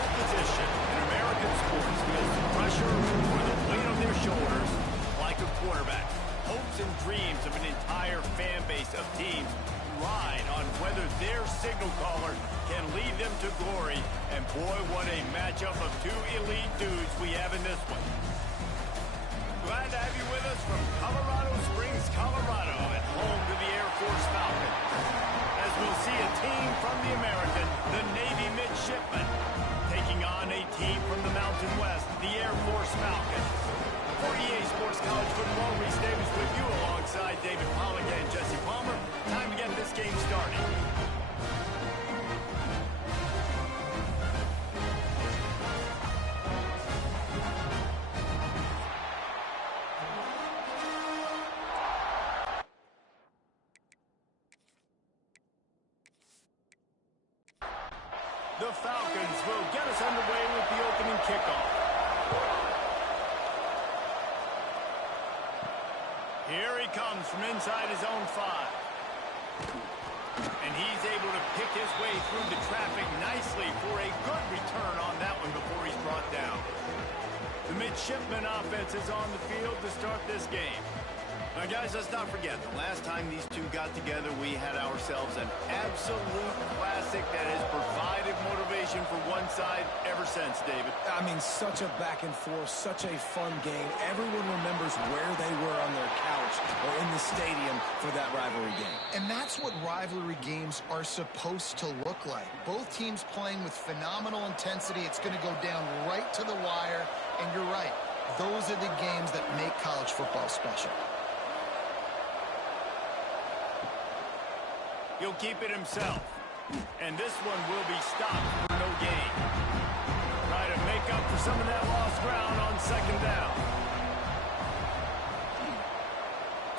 field position in American sports feels the pressure or the weight on their shoulders like a quarterback. Hopes and dreams of an entire fan base of teams ride on whether their signal caller can lead them to glory. And boy, what a matchup of two elite dudes we have in this one. Glad to have you with us from Colorado Springs, Colorado, at home to the Air Force Falcons. As we'll see a team from the American, the Navy midshipmen, taking on a team from the Mountain West, the Air Force Falcons. For EA Sports College Football, Reese Davis with you alongside David Pollack and Jesse Palmer. Time to get this game started. The Falcons will get us underway with the opening kickoff. Here he comes from inside his own 5. And he's able to pick his way through the traffic nicely for a good return on that one before he's brought down. The midshipman offense is on the field to start this game. Now, guys, let's not forget, the last time these two got together, we had ourselves an absolute classic that has provided motivation for one side ever since, David. I mean, such a back and forth, such a fun game. Everyone remembers where they were on their couch or in the stadium for that rivalry game. And that's what rivalry games are supposed to look like. Both teams playing with phenomenal intensity. It's going to go down right to the wire. And you're right, those are the games that make college football special. He'll keep it himself. And this one will be stopped for no gain. Try to make up for some of that lost ground on second down.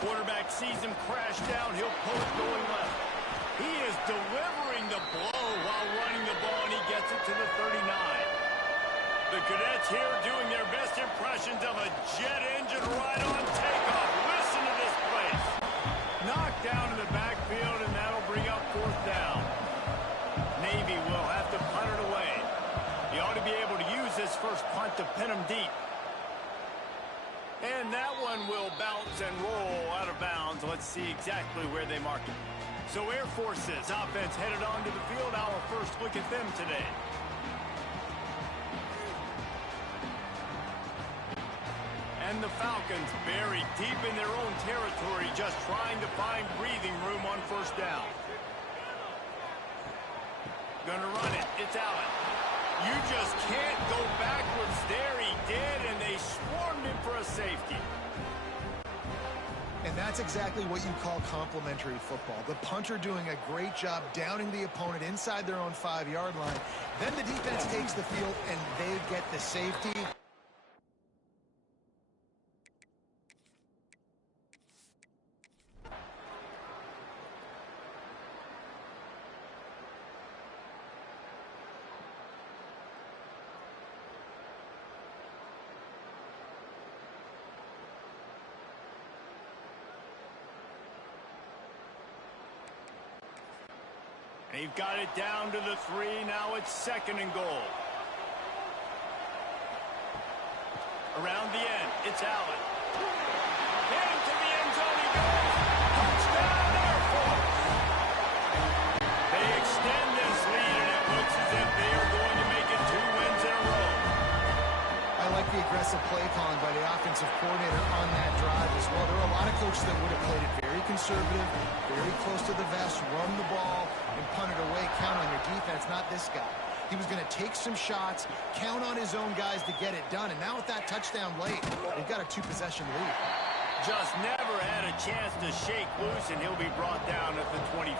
Quarterback sees him crash down. He'll pull it going left. He is delivering the blow while running the ball, and he gets it to the 39. The Cadets here doing their best impressions of a jet engine right on takeoff. Listen to this place. Knocked down in the backfield, and that'll bring up 4th down. Navy will have to punt it away. He ought to be able to use his first punt to pin him deep. And that one will bounce and roll out of bounds. Let's see exactly where they mark it. So Air Force's offense headed onto the field. Our first look at them today. And the Falcons buried deep in their own territory, just trying to find breathing room on 1st down. Gonna run it. It's Allen. You just can't go backwards there. He did, and they swarmed him for a safety. And that's exactly what you call complementary football. The punter doing a great job downing the opponent inside their own 5-yard line. Then the defense takes the field, and they get the safety. They've got it down to the 3. Now it's 2nd and goal. Around the end, it's Allen. Into the end zone he goes. Touchdown, Air Force. They extend this lead, and it looks as if they are going to make it 2 wins in a row. I like the aggressive play calling by the offensive coordinator on that drive as well. There are a lot of coaches that would have played it very conservative, very close to the vest, run the ball, and punt it away, count on your defense, not this guy. He was going to take some shots, count on his own guys to get it done, and now with that touchdown late, they've got a 2-possession lead. Just never had a chance to shake loose, and he'll be brought down at the 24.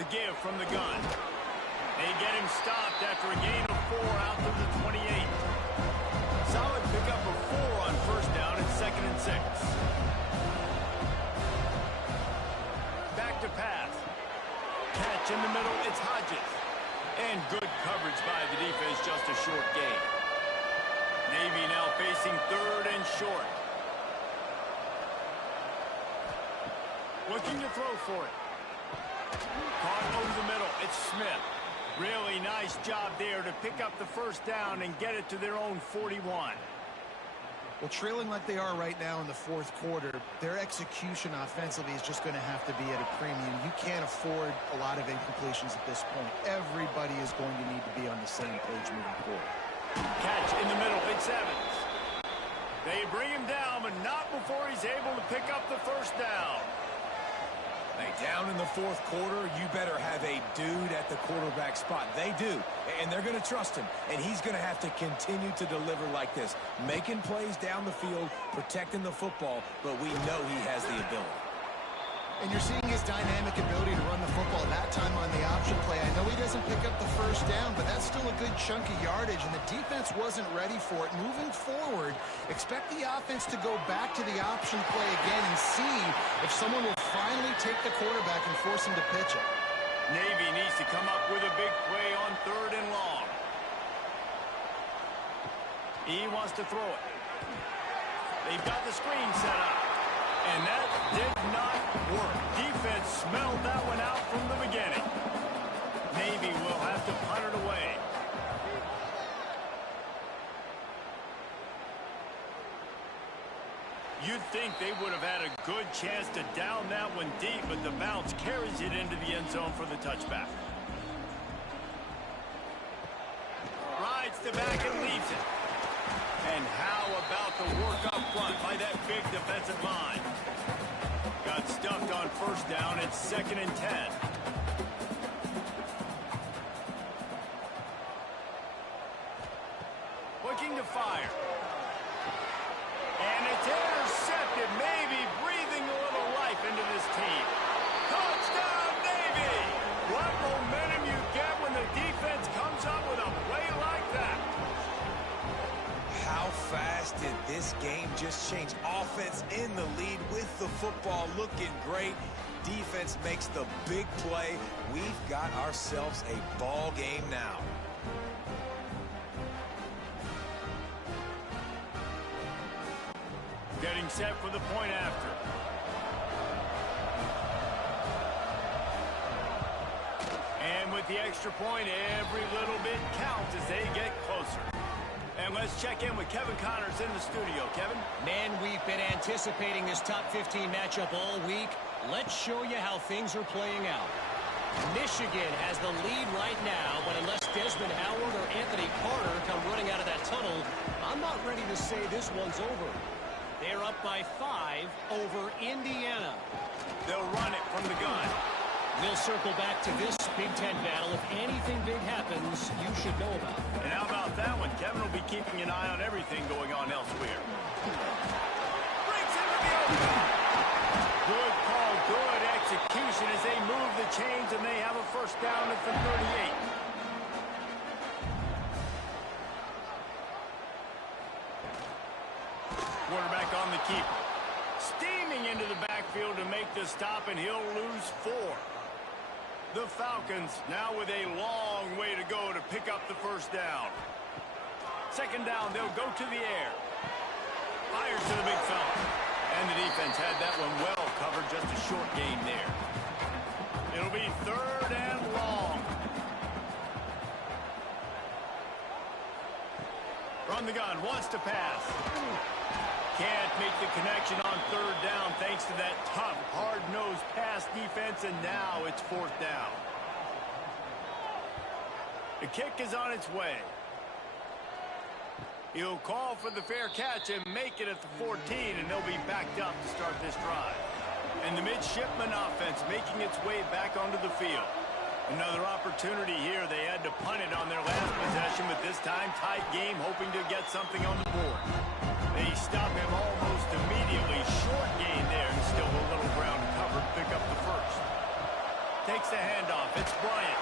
The give from the gun. They get him stopped after a gain of 4 out to the 28. Solid pickup of 4 on 1st down and 2nd and 6. Back to pass. Catch in the middle, it's Hodges. And good coverage by the defense, just a short gain. Navy now facing 3rd and short. Looking to throw for it. Caught over the middle, it's Smith. Really nice job there to pick up the first down and get it to their own 41. Well, trailing like they are right now in the fourth quarter, their execution offensively is just going to have to be at a premium. You can't afford a lot of incompletions at this point. Everybody is going to need to be on the same page moving forward. Catch in the middle, big sevens. They bring him down, but not before he's able to pick up the first down. Hey, down in the fourth quarter, you better have a dude at the quarterback spot. They do, and they're going to trust him, and he's going to have to continue to deliver like this, making plays down the field, protecting the football, but we know he has the ability. And you're seeing his dynamic ability to run the football that time on the option play. I know he doesn't pick up the first down, but that's still a good chunk of yardage, and the defense wasn't ready for it. Moving forward, expect the offense to go back to the option play again and see if someone will finally take the quarterback and force him to pitch it. Navy needs to come up with a big play on 3rd and long. He wants to throw it. They've got the screen set up. And that did not work. Defense smelled that one out from the beginning. Navy will have to punt it away. You'd think they would have had a good chance to down that one deep, but the bounce carries it into the end zone for the touchback. Rides the back and leaves it. And how about the work up front by that big defensive line? Got stuffed on first down. It's 2nd and 10. Looking to fire. And it's intercepted. Maybe breathing a little life into this team. Touchdown, Navy! What momentum you get when the defense comes up with a play like that. How fast did this game just change? Offense in the lead with the football, looking great. Defense makes the big play. We've got ourselves a ball game now. Getting set for the point after. And with the extra point, every little bit counts as they get closer. And let's check in with Kevin Connors in the studio. Kevin? Man, we've been anticipating this top 15 matchup all week. Let's show you how things are playing out. Michigan has the lead right now, but unless Desmond Howard or Anthony Carter come running out of that tunnel, I'm not ready to say this one's over. They're up by 5 over Indiana. They'll run it from the gun. We'll circle back to this Big Ten battle. If anything big happens, you should know about it. And how about that one? Kevin will be keeping an eye on everything going on elsewhere. Breaks into the open. Good call, good execution as they move the chains and they have a first down at the 38. Quarterback on the keeper. Steaming into the backfield to make the stop, and he'll lose 4. The Falcons now with a long way to go to pick up the first down. 2nd down, they'll go to the air. Fires to the big fella. And the defense had that one well covered, just a short gain there. It'll be 3rd and long. From the gun, wants to pass. Can't make the connection on 3rd down thanks to that tough, hard-nosed pass defense, and now it's 4th down. The kick is on its way. He'll call for the fair catch and make it at the 14, and they'll be backed up to start this drive. And the midshipman offense making its way back onto the field. Another opportunity here. They had to punt it on their last possession, but this time tight game, hoping to get something on the board. They stop him almost immediately. Short gain there, and still a little ground to cover to pick up the first. Takes the handoff. It's Bryant.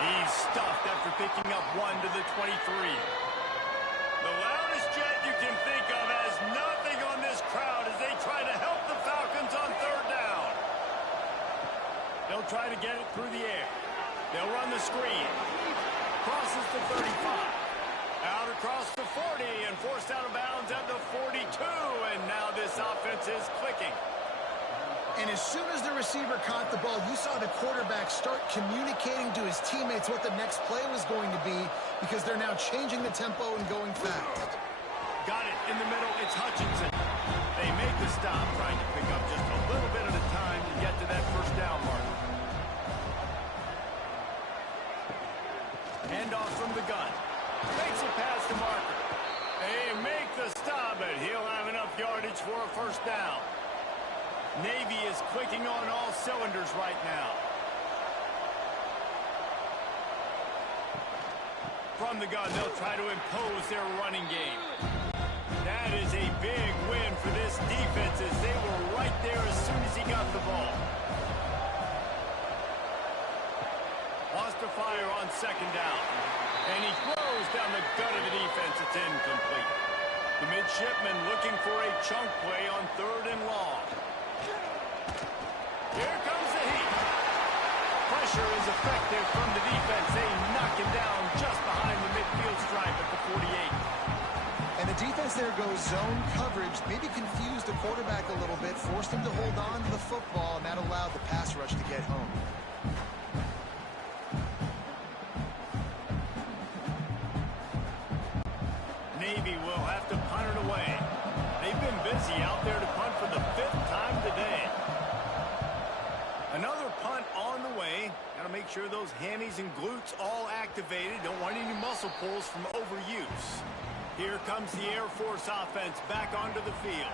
He's stuffed after picking up 1 to the 23. The loudest jet you can think of has nothing on this crowd as they try to help the Falcons on 3rd down. They'll try to get it through the air. They'll run the screen. Crosses the 35. Out across the 40 and forced out of bounds at the 42. And now this offense is clicking. And as soon as the receiver caught the ball, you saw the quarterback start communicating to his teammates what the next play was going to be because they're now changing the tempo and going fast. Got it in the middle. It's Hutchinson. They make the stop, trying to pick up just a little bit at a time to get to that first down mark. Handoff from the gun. Makes it past the marker. They make the stop, but he'll have enough yardage for a first down. Navy is clicking on all cylinders right now. From the gun, they'll try to impose their running game. That is a big win for this defense as they were right there as soon as he got the ball. Wants to fire on second down. And he throws down the gut of the defense. It's incomplete. The midshipman looking for a chunk play on third and long. Here comes the heat. Pressure is effective from the defense. They knock him down just behind the midfield stripe at the 48. And the defense there goes zone coverage, maybe confused the quarterback a little bit, forced him to hold on to the football, and that allowed the pass rush to get home. Navy will have to punt it away. They've been busy out there to punt for the 5th time today. Another punt on the way. Got to make sure those hammies and glutes all activated. Don't want any muscle pulls from overuse. Here comes the Air Force offense back onto the field.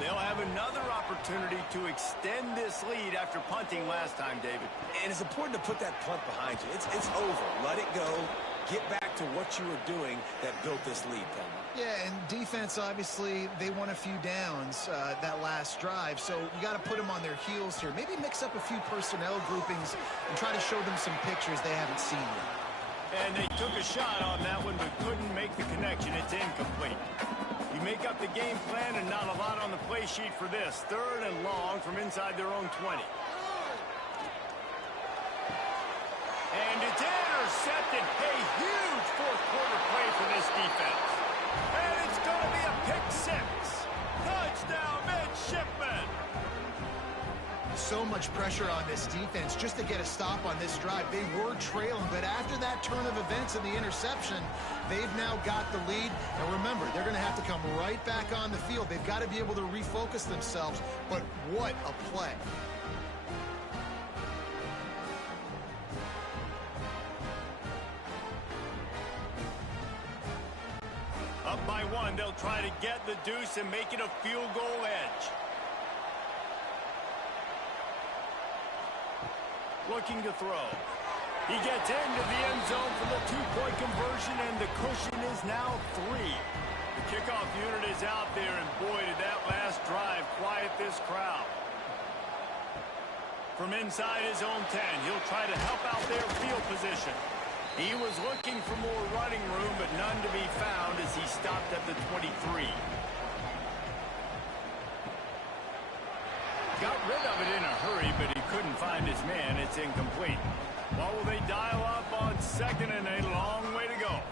They'll have another opportunity to extend this lead after punting last time, David. And it's important to put that punt behind you. It's over. Let it go. Get back to what you were doing that built this lead, Palmer. Yeah, and defense, obviously, they won a few downs that last drive, so you got to put them on their heels here. Maybe mix up a few personnel groupings and try to show them some pictures they haven't seen yet. And they took a shot on that one, but couldn't make the connection. It's incomplete. You make up the game plan and not a lot on the play sheet for this. Third and long from inside their own 20. And it's intercepted. A huge fourth-quarter play for this defense. And it's going to be a pick six. Touchdown, midshipman. So much pressure on this defense just to get a stop on this drive. They were trailing, but after that turn of events and the interception, they've now got the lead. And remember, they're going to have to come right back on the field. They've got to be able to refocus themselves. But what a play. Up by one, they'll try to get the deuce and make it a field goal edge. Looking to throw. He gets into the end zone for the two-point conversion, and the cushion is now 3. The kickoff unit is out there, and boy, did that last drive quiet this crowd. From inside his own 10, he'll try to help out their field position. He was looking for more running room, but none to be found as he stopped at the 23. Got rid of it in a hurry, but he couldn't find his man. It's incomplete. Well, will they dial up on second and a long way to go?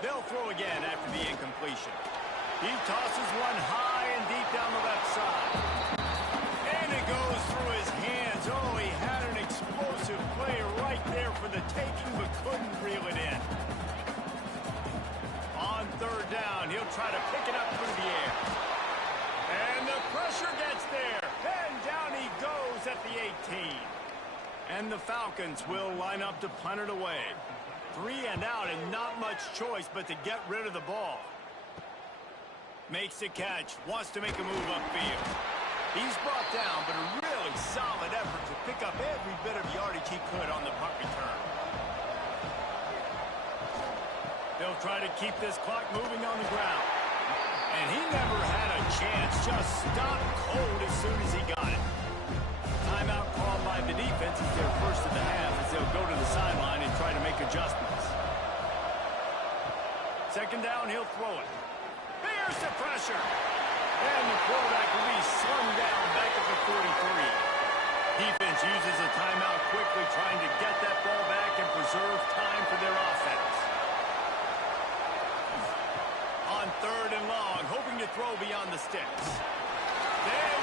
They'll throw again after the incompletion. He tosses one high and deep down the left side. And it goes through his hands. Oh, he had an explosive play right there for the taking, but couldn't reel it in. On third down, he'll try to pick it up through the air. And the pressure gets there. And down he goes at the 18. And the Falcons will line up to punt it away. 3 and out and not much choice but to get rid of the ball. Makes the catch. Wants to make a move upfield. He's brought down, but a really solid effort to pick up every bit of yardage he could on the punt return. They'll try to keep this clock moving on the ground. And he never had a chance. Just stopped cold as soon as he got it. Timeout called by the defense is their first of the half as they'll go to the sideline and try to make adjustments. Second down, he'll throw it. Here's the pressure. And the quarterback will be slung down back at the 43. Defense uses a timeout quickly, trying to get that ball back and preserve time for their offense. On third and long, hoping to throw beyond the sticks. They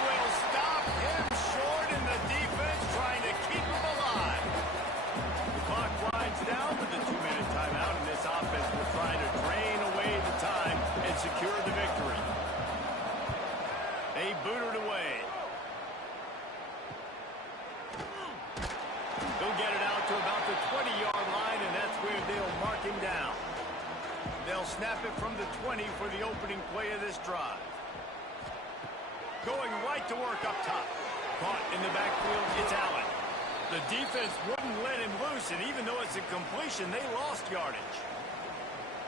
booted away. He'll get it out to about the 20-yard line, and that's where they'll mark him down. They'll snap it from the 20 for the opening play of this drive. Going right to work up top. Caught in the backfield, it's Allen. The defense wouldn't let him loose, and even though it's a completion, they lost yardage.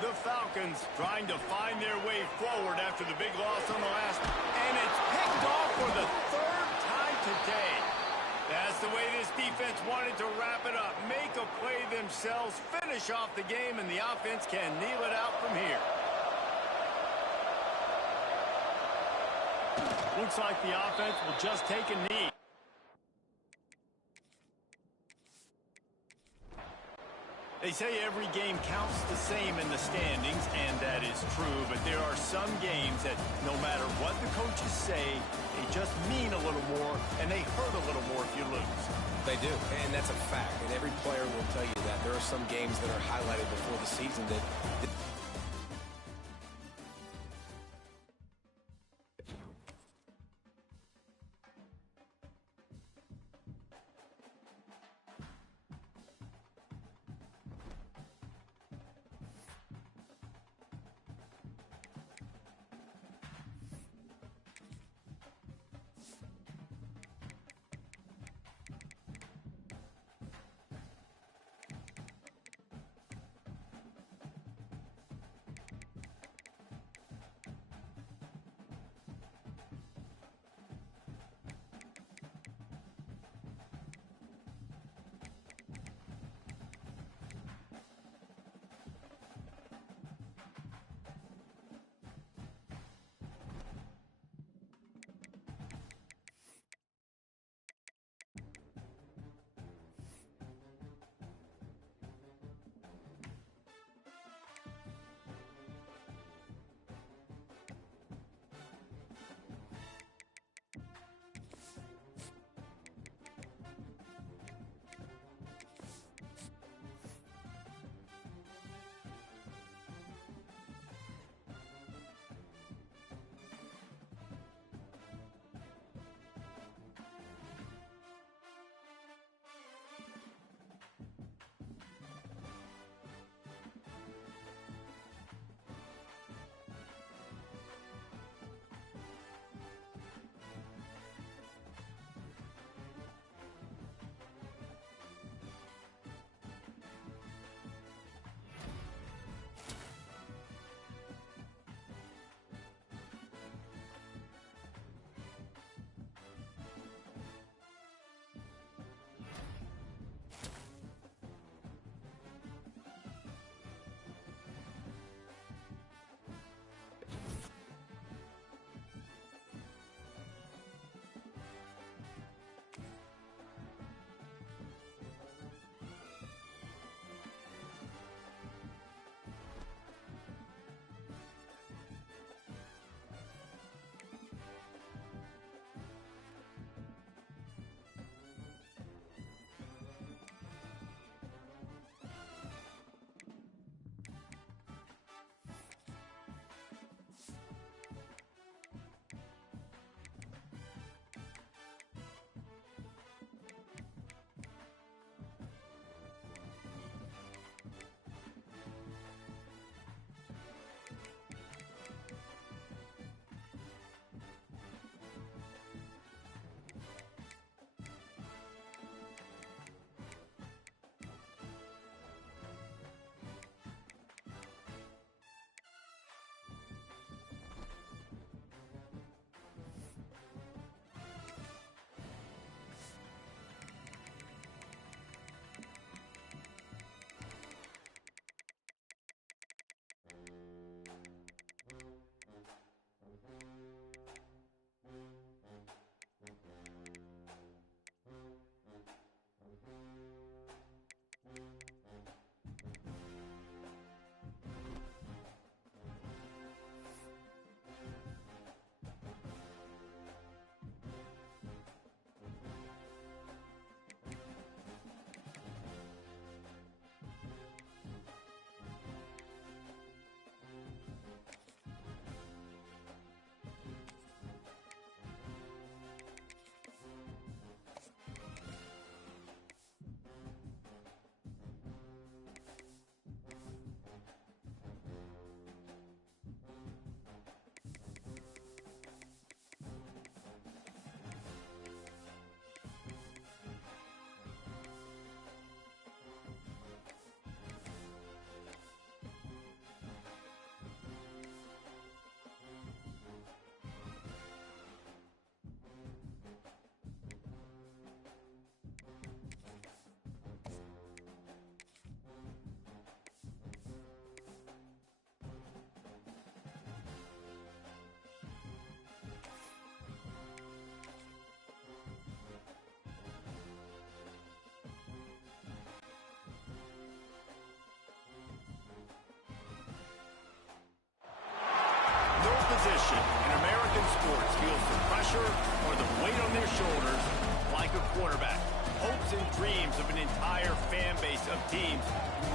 The Falcons trying to find their way forward after the big loss on the last, and it's picked off for the third time today. That's the way this defense wanted to wrap it up. Make a play themselves, finish off the game, and the offense can kneel it out from here. Looks like the offense will just take a knee. They say every game counts the same in the standings, and that is true, but there are some games that no matter what the coaches say, they just mean a little more, and they hurt a little more if you lose. They do, and that's a fact, and every player will tell you that. There are some games that are highlighted before the season that pressure or the weight on their shoulders like a quarterback. Hopes and dreams of an entire fan base of teams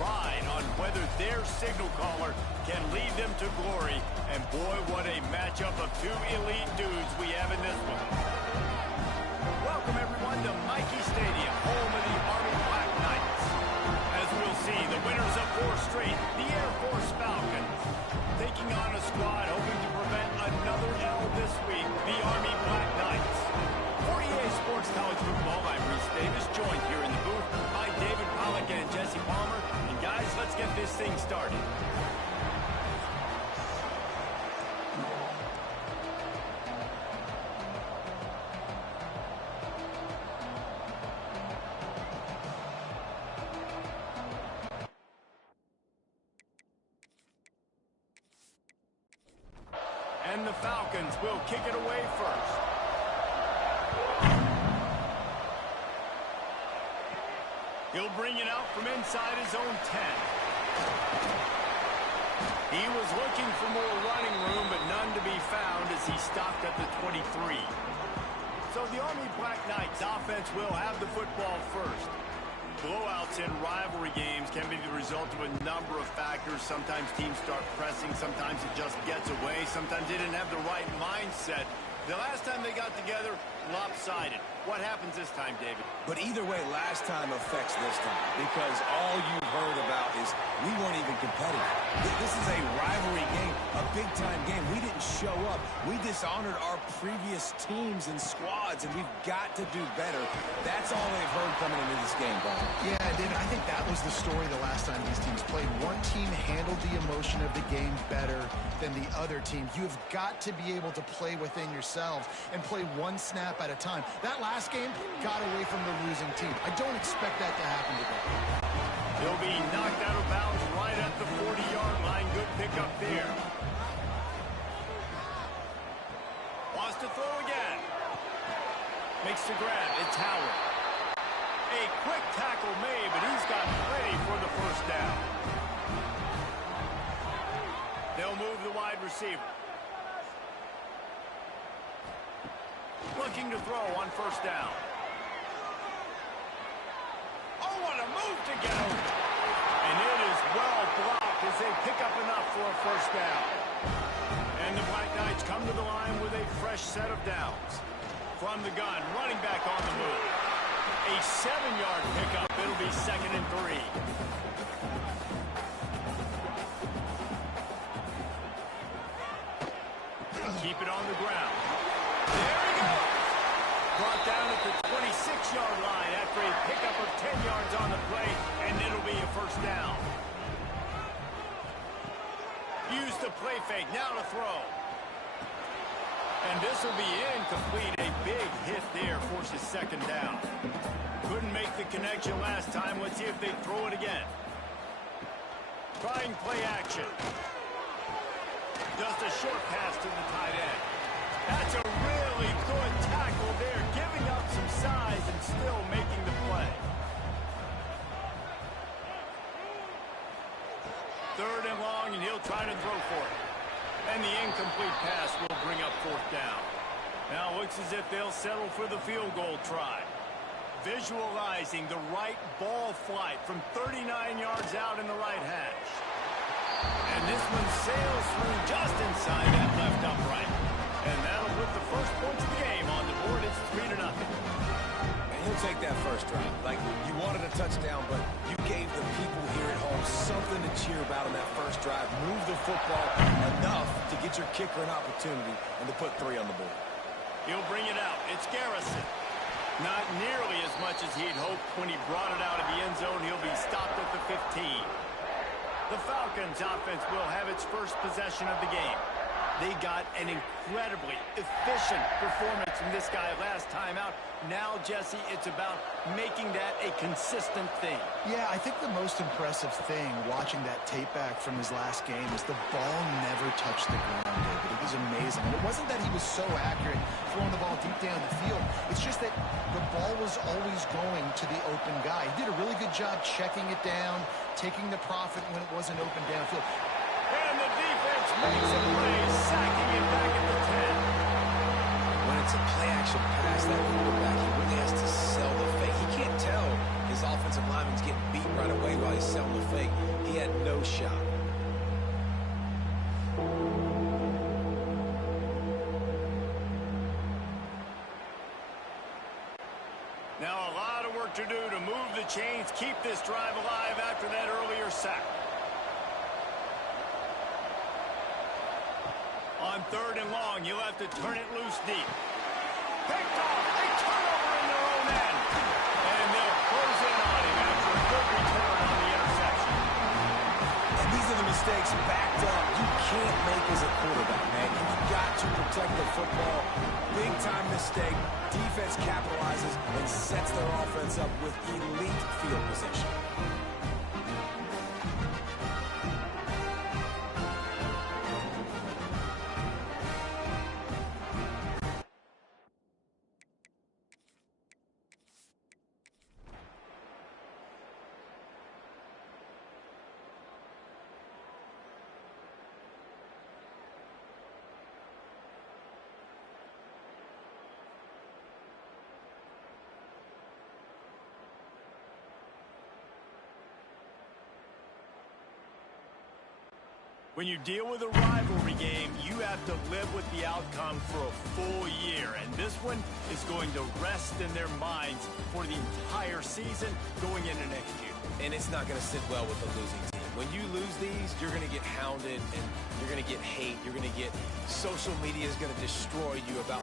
ride on whether their signal caller can lead them to glory. And boy, what a matchup of two elite dudes we have in this one. Welcome everyone to Mikey Stadium, home of the Army Black Knights. As we'll see, the winners of 4 straight, the Air Force Falcons, taking on a squad hoping to prevent another L this week, the Army Black Knights. For EA Sports College Football, I'm Reese Davis, joined here in the booth by David Pollack and Jesse Palmer. And guys, let's get this thing started. And the Falcons will kick it away first. He'll bring it out from inside his own 10. He was looking for more running room, but none to be found as he stopped at the 23. So the Army Black Knights offense will have the football first. Blowouts in rivalry games can be the result of a number of factors. Sometimes teams start pressing, sometimes it just gets away, sometimes they didn't have the right mindset. The last time they got together, lopsided. What happens this time, David? But either way, last time affects this time because all you've heard about is we weren't even competitive. This is a rivalry game, a big-time game. We didn't show up. We dishonored our previous teams and squads, and we've got to do better. That's all they've heard coming into this game, Brian. Yeah, David, I think that was the story the last time these teams played. One team handled the emotion of the game better than the other team. You have got to be able to play within yourselves and play one snap at a time. That last game got away from the losing team. I don't expect that to happen today. He'll be knocked out of bounds right at the 40-yard line. Good pickup there. Wants to throw again. Makes the grab. It's Howard. A quick tackle made, but he's got plenty for the first down. They'll move the wide receiver. Looking to throw on first down. Oh, what a move to get him. And it is well blocked as they pick up enough for a first down. And the Black Knights come to the line with a fresh set of downs. From the gun, running back on the move. A 7-yard pickup. It'll be 2nd and 3. Keep it on the ground. There he goes. Brought down at the 26-yard line after a pickup of 10 yards on the play, and it'll be a first down. Use the play fake, now to throw. And this will be incomplete. A big hit there forces 2nd down. Couldn't make the connection last time. Let's see if they throw it again. Trying play action. Just a short pass to the tight end. That's a really good tackle there, giving up some size and still making the play. 3rd and long, and he'll try to throw for it. And the incomplete pass will bring up 4th down. Now looks as if they'll settle for the field goal try. Visualizing the right ball flight from 39 yards out in the right hash. And this one sails through just inside that left upright. And that'll put the first points of the game on the board. It's 3-0. And he'll take that first drive. Like, you wanted a touchdown, but you gave the people here at home something to cheer about on that first drive. Move the football enough to get your kicker an opportunity and to put 3 on the board. He'll bring it out. It's Garrison. Not nearly as much as he'd hoped when he brought it out of the end zone. He'll be stopped at the 15. The Falcons offense will have its first possession of the game. They got an incredibly efficient performance from this guy last time out. Now, Jesse, it's about making that a consistent thing. Yeah, I think the most impressive thing watching that tape back from his last game is the ball never touched the ground, David. It was amazing. And it wasn't that he was so accurate throwing the ball deep down the field. It's just that the ball was always going to the open guy. He did a really good job checking it down, taking the profit when it wasn't open downfield. And the defense makes a play, sacking him back at the 10. When it's a play-action pass, that quarterback, he really has to sell the fake. He can't tell his offensive lineman's getting beat right away while he's selling the fake. He had no shot. Now a lot of work to do to move the chains, keep this drive alive after that earlier sack. On 3rd and long, you'll have to turn it loose deep. Picked off. A turnover in their own end. And they'll close in on him after a good return on the interception. And these are the mistakes backed up you can't make as a quarterback, man. You've got to protect the football. Big-time mistake. Defense capitalizes and sets their offense up with elite field position. When you deal with a rivalry game, you have to live with the outcome for a full year. And this one is going to rest in their minds for the entire season going into next year. And it's not going to sit well with the losing team. When you lose these, you're going to get hounded and you're going to get hate. You're going to get social media is going to destroy you about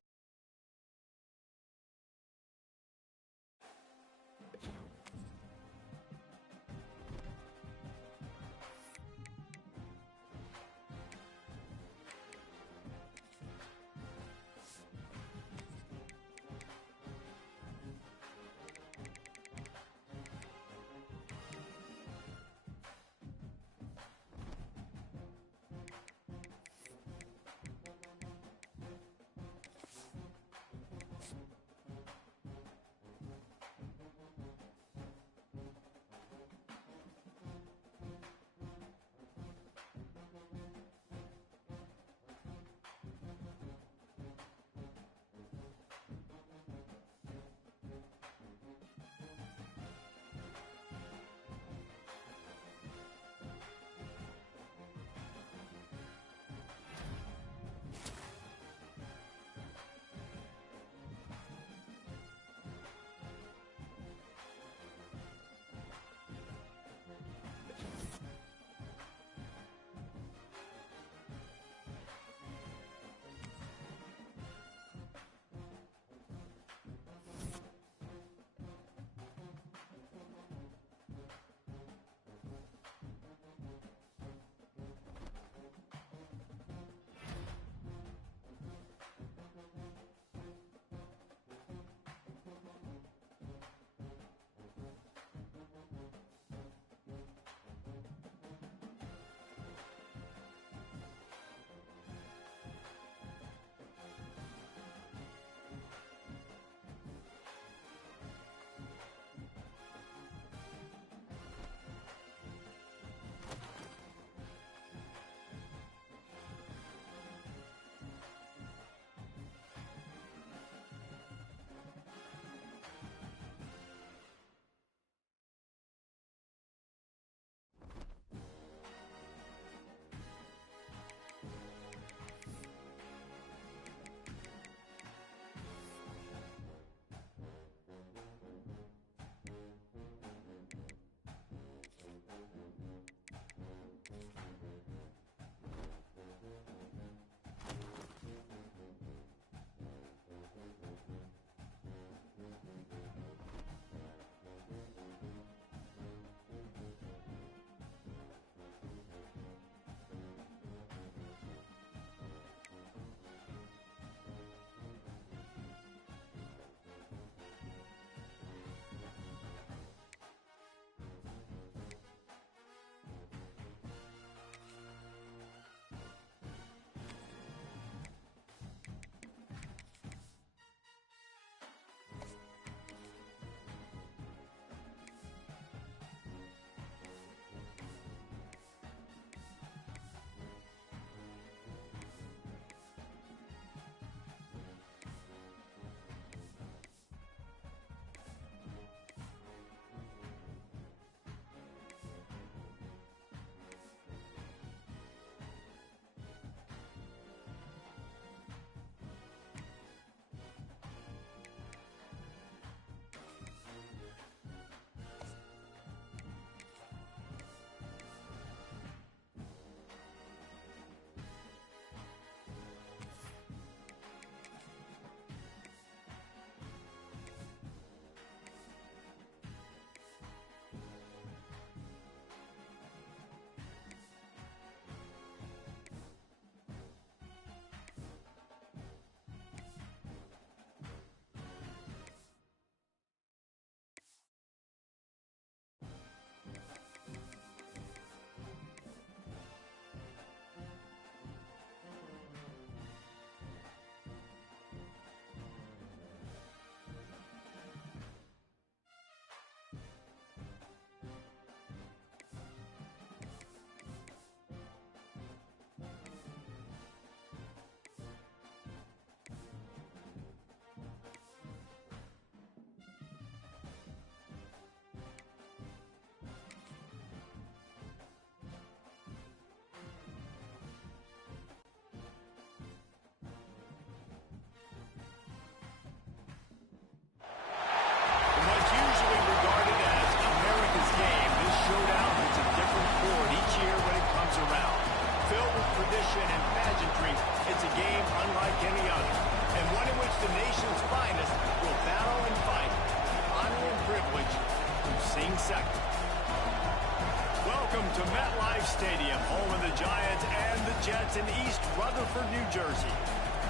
Stadium, home of the Giants and the Jets in East Rutherford, New Jersey.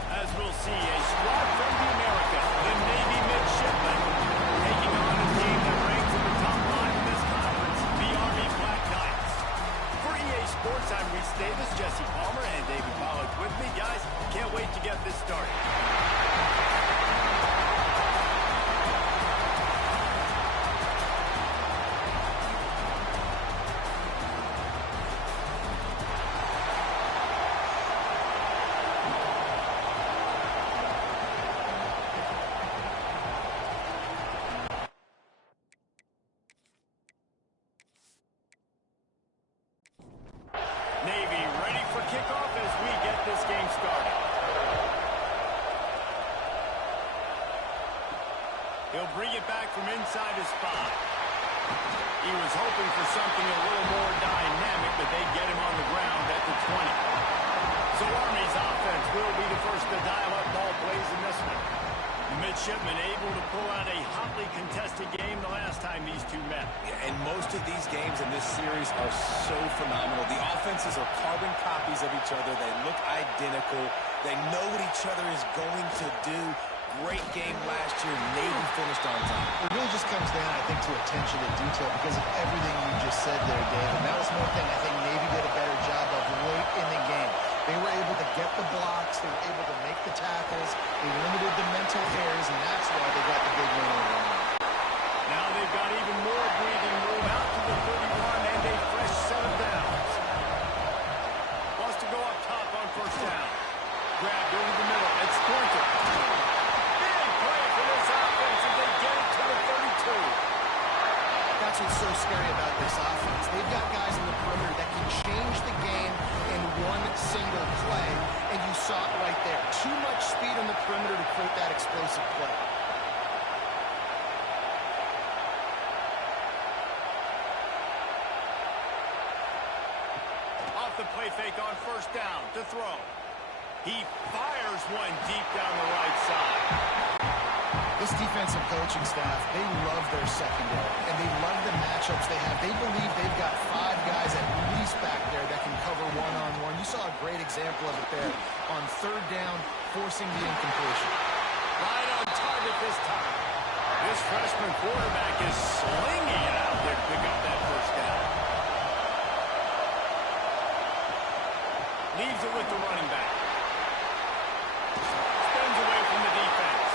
As we'll see a squad from the America, the Navy midshipmen, taking on a team that ranks in the top 5 in this conference, the Army Black Knights. For EA Sports, I'm Reese Davis, Jesse Palmer, and David Pollack with me. Guys, can't wait to get this started. Navy ready for kickoff as we get this game started. He'll bring it back from inside his spot. He was hoping for something a little more dynamic, but they get him on the ground at the 20. So Army's offense will be the first to dial up ball plays in this one. The midshipmen able to pull out a hotly contested game the last time these two met. Yeah, and most of these games in this series are so phenomenal. The offenses are carbon copies of each other. They look identical. They know what each other is going to do. Great game last year. Navy finished on top. It really just comes down, I think, to attention to detail because of everything you just said there, Dave. And that was one thing I think Navy did a better job of late in the game. They were able to get the blocks. They were able to make the tackles. They limited the mental errors, and that's why they got the big win over them. Now they've got even more breathing room out to the 31 and a fresh 7 downs. Wants to go up top on first down. Grabbed over the middle. It's Pointer. Big play for this offense as they get it to the 32. That's what's so scary about this offense. They've got guys in the perimeter that can change the game in one single play, and you saw it right there. Too much speed on the perimeter to create that explosive play. Off the play fake on first down to throw. He fires one deep down the right side. This defensive coaching staff, they love their secondary, and they love the matchups they have. They believe they've got 5 guys at least back there that can cover one-on-one. You saw a great example of it there on third down, forcing the incompletion. Right on target this time. This freshman quarterback is slinging it out there to pick up that first down. Leaves it with the running back. Spins away from the defense.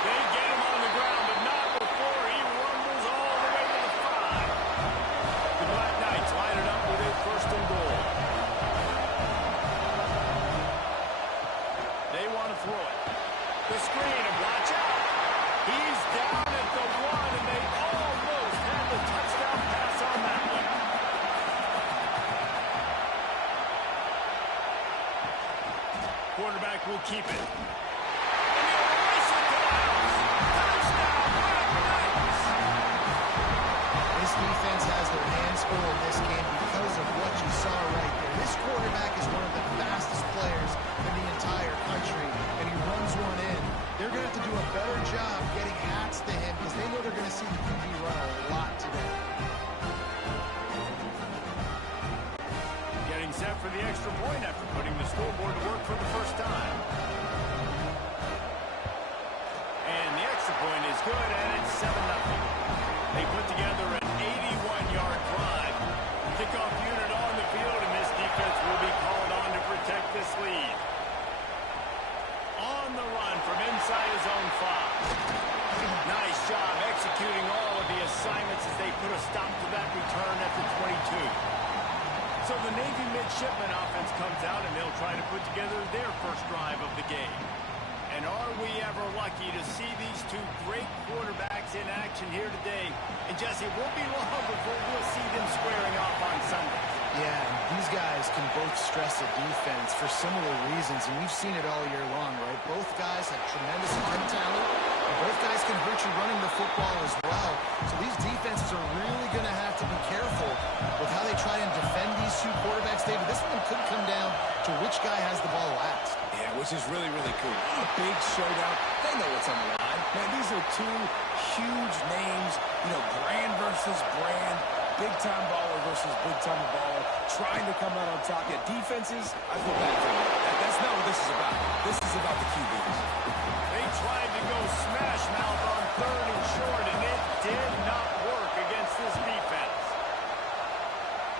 They get him on the ground, but not before he rumbles all the way to the 5. The Black Knights line it up with a first and goal. They want to throw it. The screen, and watch out. He's down at the 1, and they almost had the touchdown pass on that one. Quarterback will keep it. And he'll race it to the house. Touchdown, Black Knights! This defense has their hands full in this game because of what you saw right there. This quarterback is one of the fastest players in the entire country, and he runs one in. They're going to have to do a better job getting hats to him because they know they're going to see the QB run a lot today. Getting set for the extra point after putting the scoreboard to work for the first time. And the extra point is good, and it's 7-0. They put together an 81-yard drive. Kickoff unit on the field, and this defense will be called on to protect this lead. On the run from inside his own 5. Nice job executing all of the assignments as they put a stop to that return at the 22. So the Navy midshipman offense comes out, and they'll try to put together their first drive of the game. And are we ever lucky to see these two great quarterbacks in action here today? And Jesse, it won't be long before we'll see them squaring off on Sunday. Yeah, these guys can both stress a defense for similar reasons, and we've seen it all year long, right? Both guys have tremendous arm talent, and both guys can hurt you running the football as well. So these defenses are really going to have to be careful with how they try and defend these two quarterbacks, David. This one could come down to which guy has the ball last. Yeah, which is really, really cool. A big showdown. They know what's on the line. Man, these are two huge names, brand versus brand. big-time baller versus big-time baller, trying to come out on top. Yeah, defenses, I feel bad for them. That's not what this is about. This is about the QBs. They tried to go smash mouth on 3rd and short, and it did not work against this defense.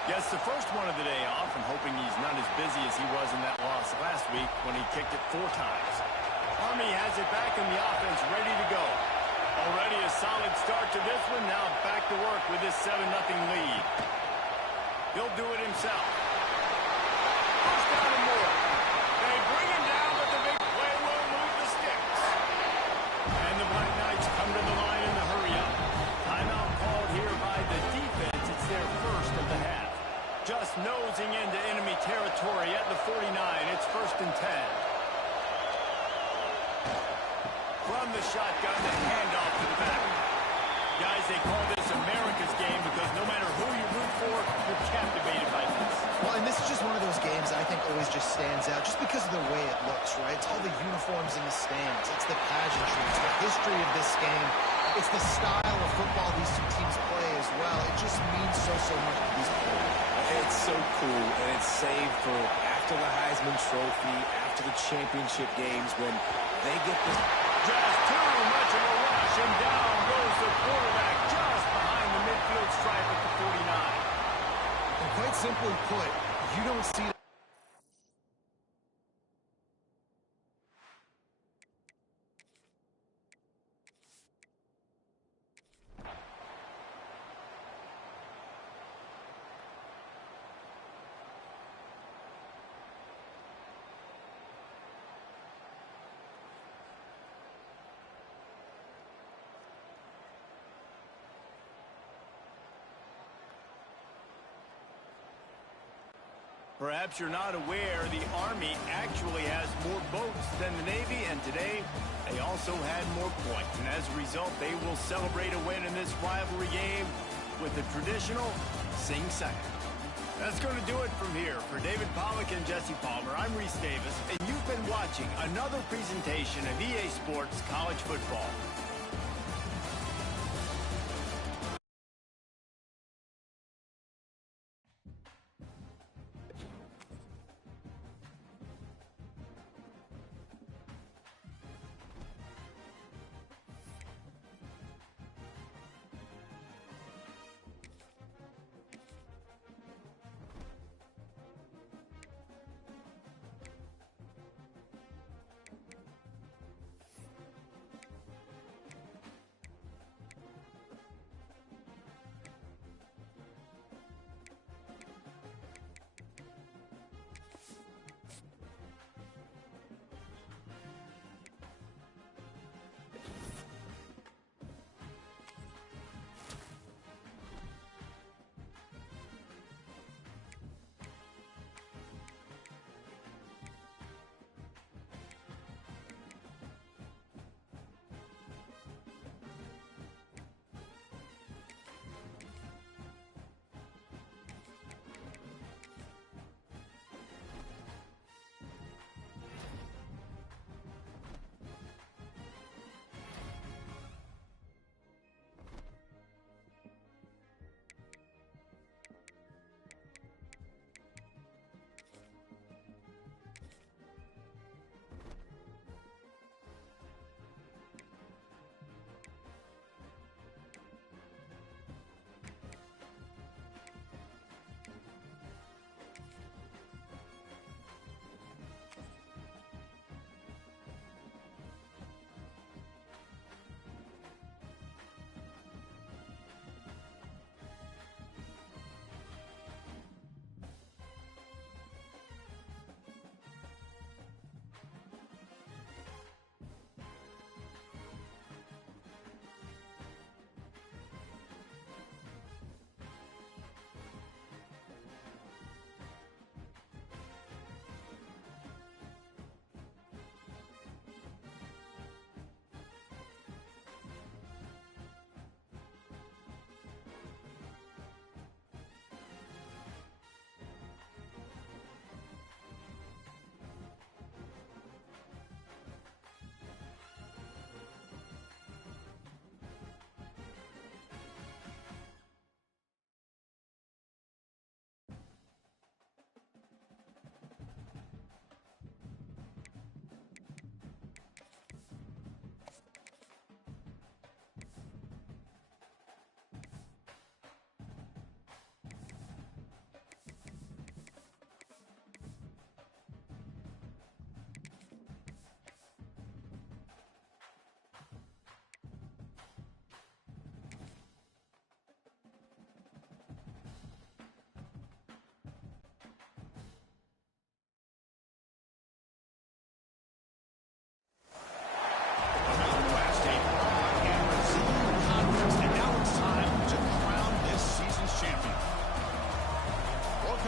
Gets the first one of the day off, and hoping he's not as busy as he was in that loss last week when he kicked it 4 times. Army has it back in the offense, ready to go. Already a solid start to this one, now back to work with this 7-0 lead. He'll do it himself. First down and more. They bring him down, but the big play will move the sticks. And the Black Knights come to the line in the hurry-up. Timeout called here by the defense. It's their first of the half. Just nosing into enemy territory at the 49. It's 1st and 10. From the shotgun, the handoff to the back. Guys, they call this America's game because no matter who you root for, you're captivated by this. Well, and this is just one of those games I think always just stands out just because of the way it looks, right? It's all the uniforms in the stands. It's the pageantry. It's the history of this game. It's the style of football these two teams play as well. It just means so much to these players. It's so cool, and it's saved for after the Heisman Trophy, after the championship games when they get this. Just too much of a rush, and down goes the quarterback just behind the midfield stripe at the 49. And quite simply put, you don't see that. Perhaps you're not aware, the Army actually has more boats than the Navy, and today they also had more points. And as a result, they will celebrate a win in this rivalry game with the traditional Sing Second. That's going to do it from here. For David Pollack and Jesse Palmer, I'm Reese Davis, and you've been watching another presentation of EA Sports College Football.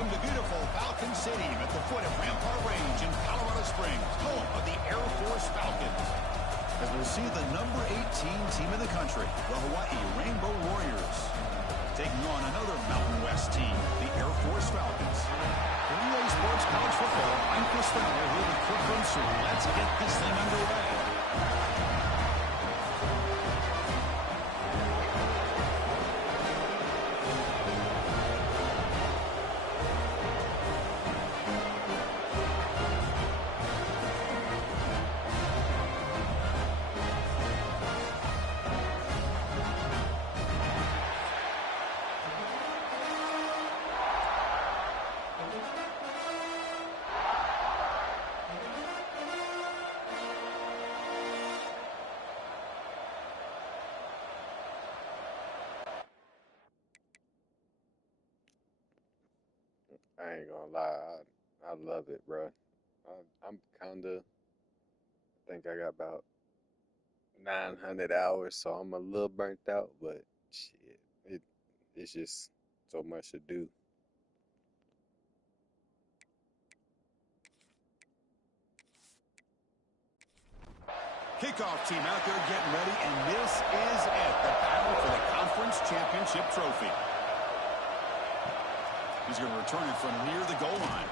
Welcome to beautiful Falcon Stadium at the foot of Rampart Range in Colorado Springs, home of the Air Force Falcons. As we'll see the number 18 team in the country, the Hawaii Rainbow Warriors, taking on another Mountain West team, the Air Force Falcons. For EA Sports College Football, I'm Chris Fowler here with Kirk Brunson. Let's get this thing underway. I ain't gonna lie, I love it, bro. I'm kinda think I got about 900 hours, so I'm a little burnt out, but shit, it's just so much to do. Kickoff team out there getting ready, and this is it, the battle for the conference championship trophy. He's going to return it from near the goal line.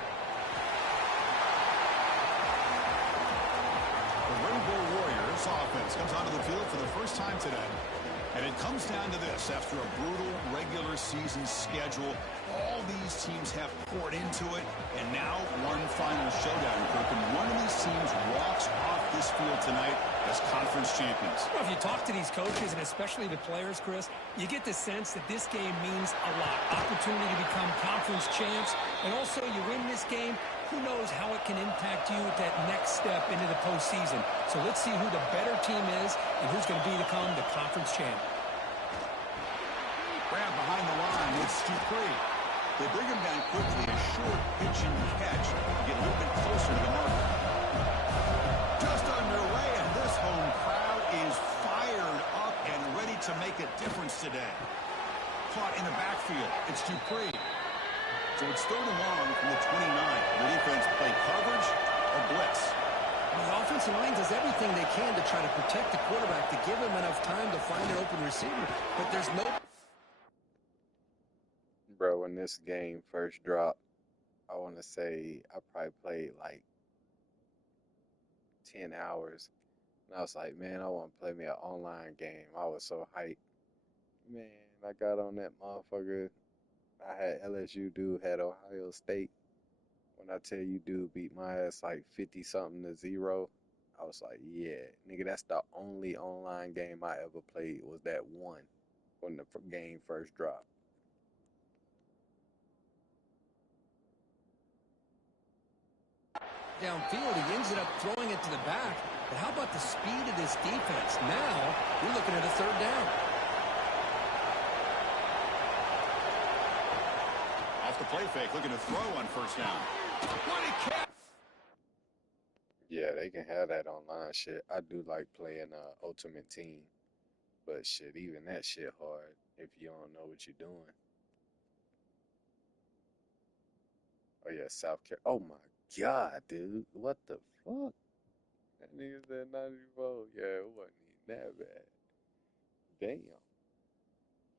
The Rainbow Warriors offense comes onto the field for the first time today. And it comes down to this. After a brutal regular season schedule, all these teams have poured into it, and now one final showdown, Kirk. And one of these teams walks off this field tonight as conference champions. Well, if you talk to these coaches, and especially the players, Chris, you get the sense that this game means a lot. Opportunity to become conference champs, and also you win this game, who knows how it can impact you at that next step into the postseason. So let's see who the better team is and who's going to become the conference champ. Grab behind the line with Dupree. They bring him down quickly, a short pitch and catch. Get a little bit closer to the marker. Just underway, and this home crowd is fired up and ready to make a difference today. Caught in the backfield. It's Dupree. So it's third and long from the 29. The defense play coverage or blitz. The offensive line does everything they can to try to protect the quarterback, to give him enough time to find an open receiver. But there's no... Bro, when this game first dropped, I want to say I probably played like 10 hours. And I was like, man, I want to play me an online game. I was so hyped. Man, I got on that motherfucker. I had LSU, dude had Ohio State. When I tell you, dude beat my ass like 50-something to 0, I was like, yeah, nigga, that's the only online game I ever played was that one when the game first dropped. Downfield, he ends up throwing it to the back. But how about the speed of this defense? Now, we're looking at a third down. Off the play fake, looking to throw on first down. What a catch! Yeah, they can have that online shit. I do like playing Ultimate Team. But shit, even that shit hard if you don't know what you're doing. Oh yeah, South Carolina. Oh my God, dude. What the fuck? That nigga said 94. Yeah, it wasn't even that bad. Damn.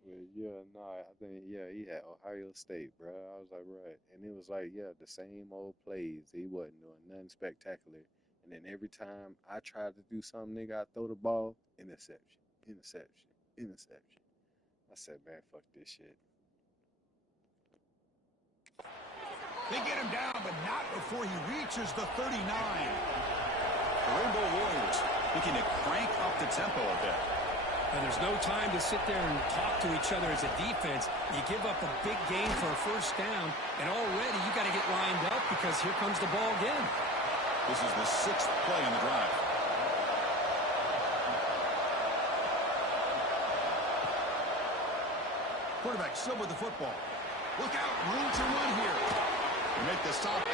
But yeah, nah, I think, yeah, he had Ohio State, bro. I was like, right. And it was like, yeah, the same old plays. He wasn't doing nothing spectacular. And then every time I tried to do something, nigga, I throw the ball, interception, interception, interception. I said, man, fuck this shit. They get him down, but not before he reaches the 39. The Rainbow Warriors looking to crank up the tempo a bit. And there's no time to sit there and talk to each other as a defense. You give up a big gain for a first down, and already you got to get lined up because here comes the ball again. This is the 6th play on the drive. Quarterback still with the football. Look out, room to run here. They make the stop.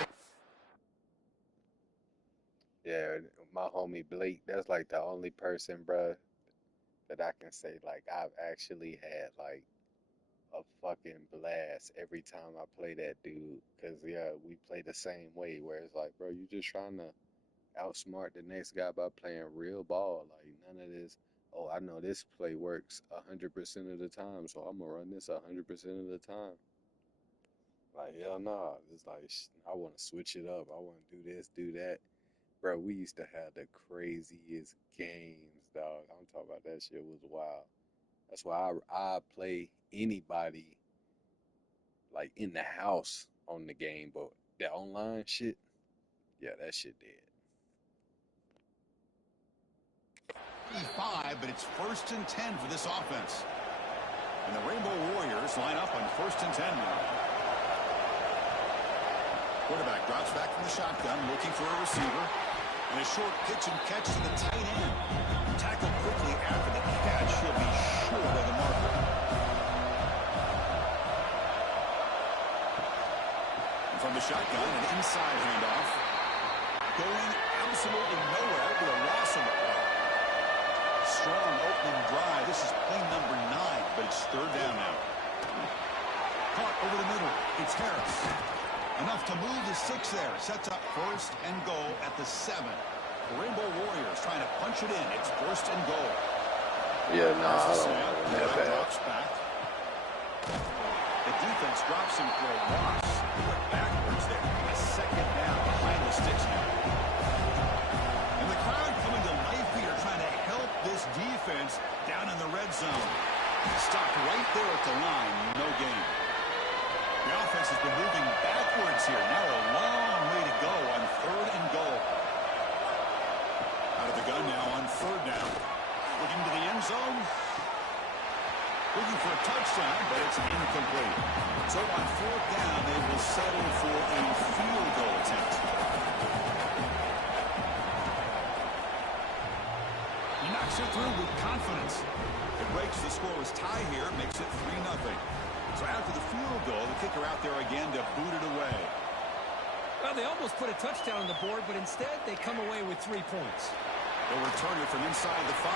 Yeah, my homie Blake, that's like the only person, bruh, that I can say, like, I've actually had, like, a fucking blast every time I play that dude. Cause yeah, we play the same way where it's like, bro, you just trying to outsmart the next guy by playing real ball. Like none of this. Oh, I know this play works 100% of the time, so I'm gonna run this 100% of the time. Like hell no, it's like I want to switch it up. I want to do this, do that. Bro, we used to have the craziest games, dog. I'm talking about that shit was wild. That's why I play anybody like in the house on the game, but the online shit, yeah, that shit dead. 5, but it's 1st and 10 for this offense. And the Rainbow Warriors line up on 1st and 10 now. Quarterback drops back from the shotgun, looking for a receiver. And a short pitch and catch to the tight end. Tackled quickly after the catch. He'll be short of the marker. And from the shotgun, an inside handoff. Going absolutely nowhere with a loss of the play. Strong opening drive. This is play number 9, but it's 3rd down now. Caught over the middle. It's Harris. Enough to move the 6 there. Sets up 1st and goal at the 7. The Rainbow Warriors trying to punch it in. It's 1st and goal. Yeah, nah, I don't know that bad. Back. The defense drops him for a loss. He went backwards there. A 2nd down behind the sticks now. And the crowd coming to life here trying to help this defense down in the red zone. Stopped right there at the line. No gain. The offense has been moving backwards here. Now a long way to go on 3rd and goal. Out of the gun now on 3rd down. Looking to the end zone. Looking for a touchdown, but it's incomplete. So on 4th down, they will settle for a field goal attempt. He knocks it through with confidence. It breaks the scoreless tie here, makes it 3-0. So after the field goal, the kicker out there again to boot it away. Well, they almost put a touchdown on the board, but instead they come away with 3 points. They'll return it from inside the 5.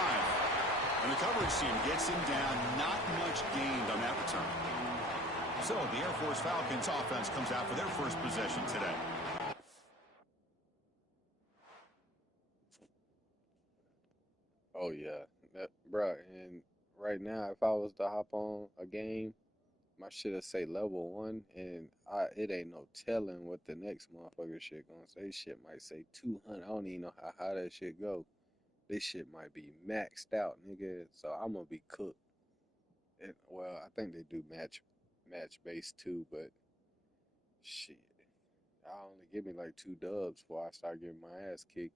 And the coverage team gets him down. Not much gained on that return. So the Air Force Falcons offense comes out for their first possession today. Oh yeah, bro. And right now, if I was to hop on a game, my shit'll say level 1, and it ain't no telling what the next motherfucker shit gonna say. Shit might say 200. I don't even know how high that shit go. This shit might be maxed out, nigga. So I'm gonna be cooked. And, well, I think they do match based too, but shit, I only give me like 2 dubs before I start getting my ass kicked.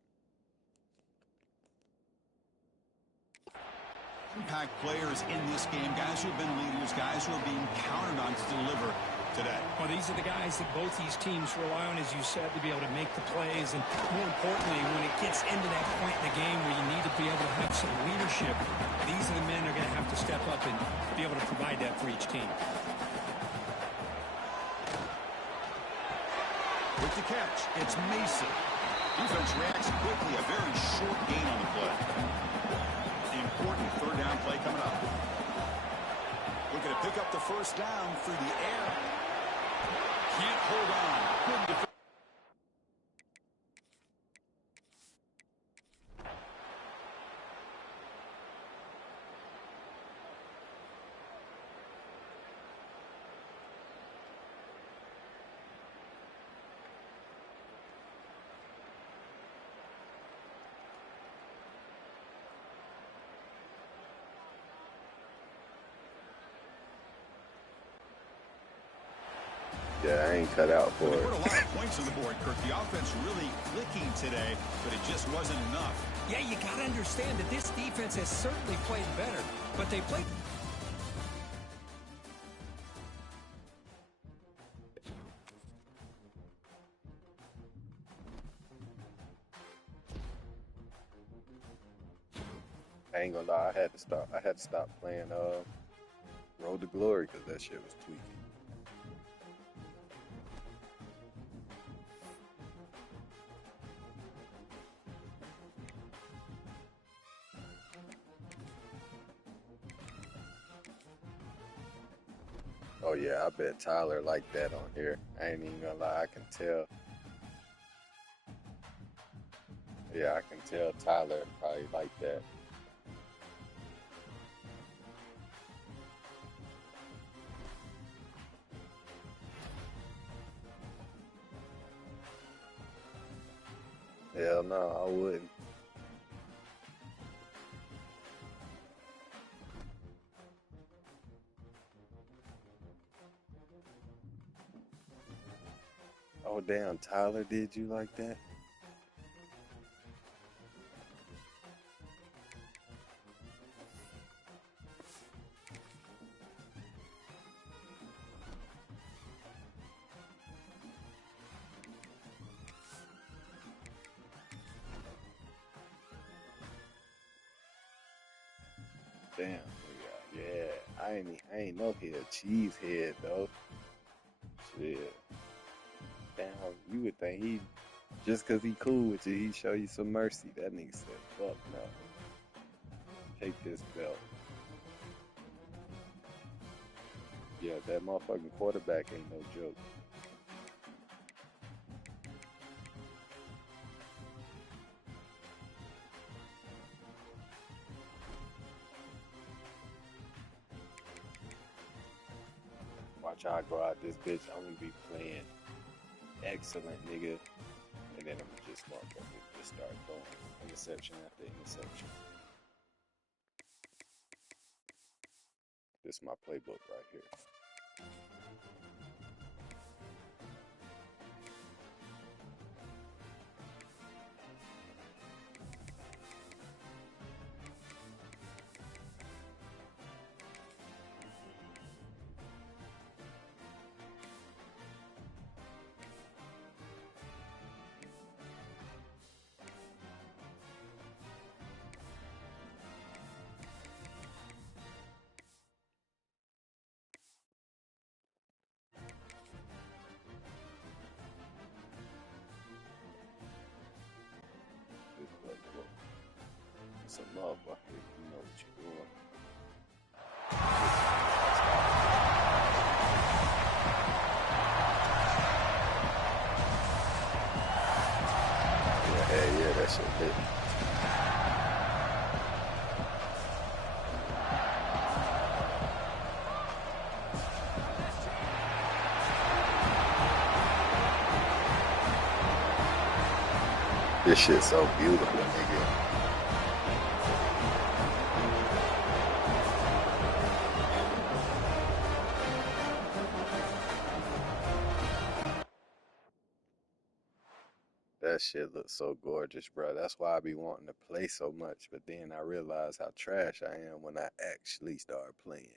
Impact players in this game, guys who have been leaders, guys who are being counted on to deliver today. Well, these are the guys that both these teams rely on, as you said, to be able to make the plays. And more importantly, when it gets into that point in the game where you need to be able to have some leadership, these are the men that are going to have to step up and be able to provide that for each team. With the catch, it's Mason. Defense reacts quickly, a very short gain on the play. Important 3rd down play coming up. Looking to pick up the 1st down through the air. Can't hold on. Good defense. Yeah, I ain't cut out for There it. were a lot of points on the board, Kirk. The offense really clicking today, but it just wasn't enough. Yeah, you got to understand that this defense has certainly played better, but they played... I ain't gonna lie, I had to stop playing Road to Glory because that shit was tweaking. Oh yeah, I bet Tyler like that on here. I ain't even gonna lie, I can tell. Yeah, I can tell Tyler probably like that. Hell no, I wouldn't. Oh damn, Tyler, did you like that? Damn, yeah. I ain't know he a cheesehead though. Shit. Damn, you would think he just cause he cool with you, he show you some mercy. That nigga said, fuck no. Take this belt. Yeah, that motherfucking quarterback ain't no joke. Watch how I go out this bitch. I'm gonna be playing excellent, nigga. And then I'm just motherfucking just start throwing interception after interception. This is my playbook right here. This playbook. It's a motherfucker. You know what you're doing. Yeah, that shit hit. This shit's so beautiful, nigga. That shit looks so gorgeous, bro. That's why I be wanting to play so much. But then I realize how trash I am when I actually start playing.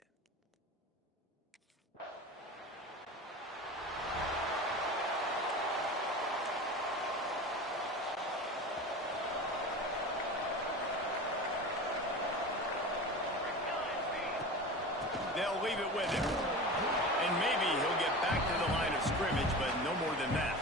They'll leave it with him. And maybe he'll get back to the line of scrimmage, but no more than that.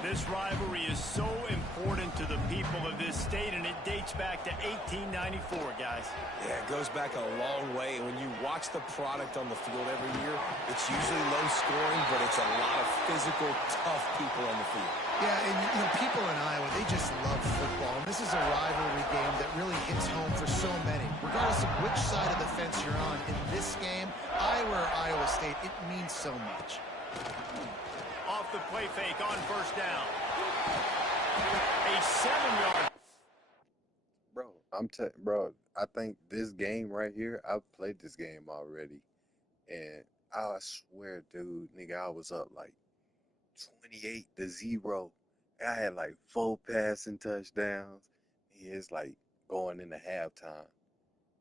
This rivalry is so important to the people of this state, and it dates back to 1894, guys. Yeah, it goes back a long way. And when you watch the product on the field every year, it's usually low scoring, but it's a lot of physical, tough people on the field. Yeah, and people in Iowa, they just love football. And this is a rivalry game that really hits home for so many. Regardless of which side of the fence you're on, in this game, Iowa or Iowa State, it means so much. Off the play fake on first down. A 7-yard. Bro, I think this game right here, I've played this game already. And I swear, dude, nigga, I was up like 28-0. I had like 4 passing touchdowns. It's like going into halftime.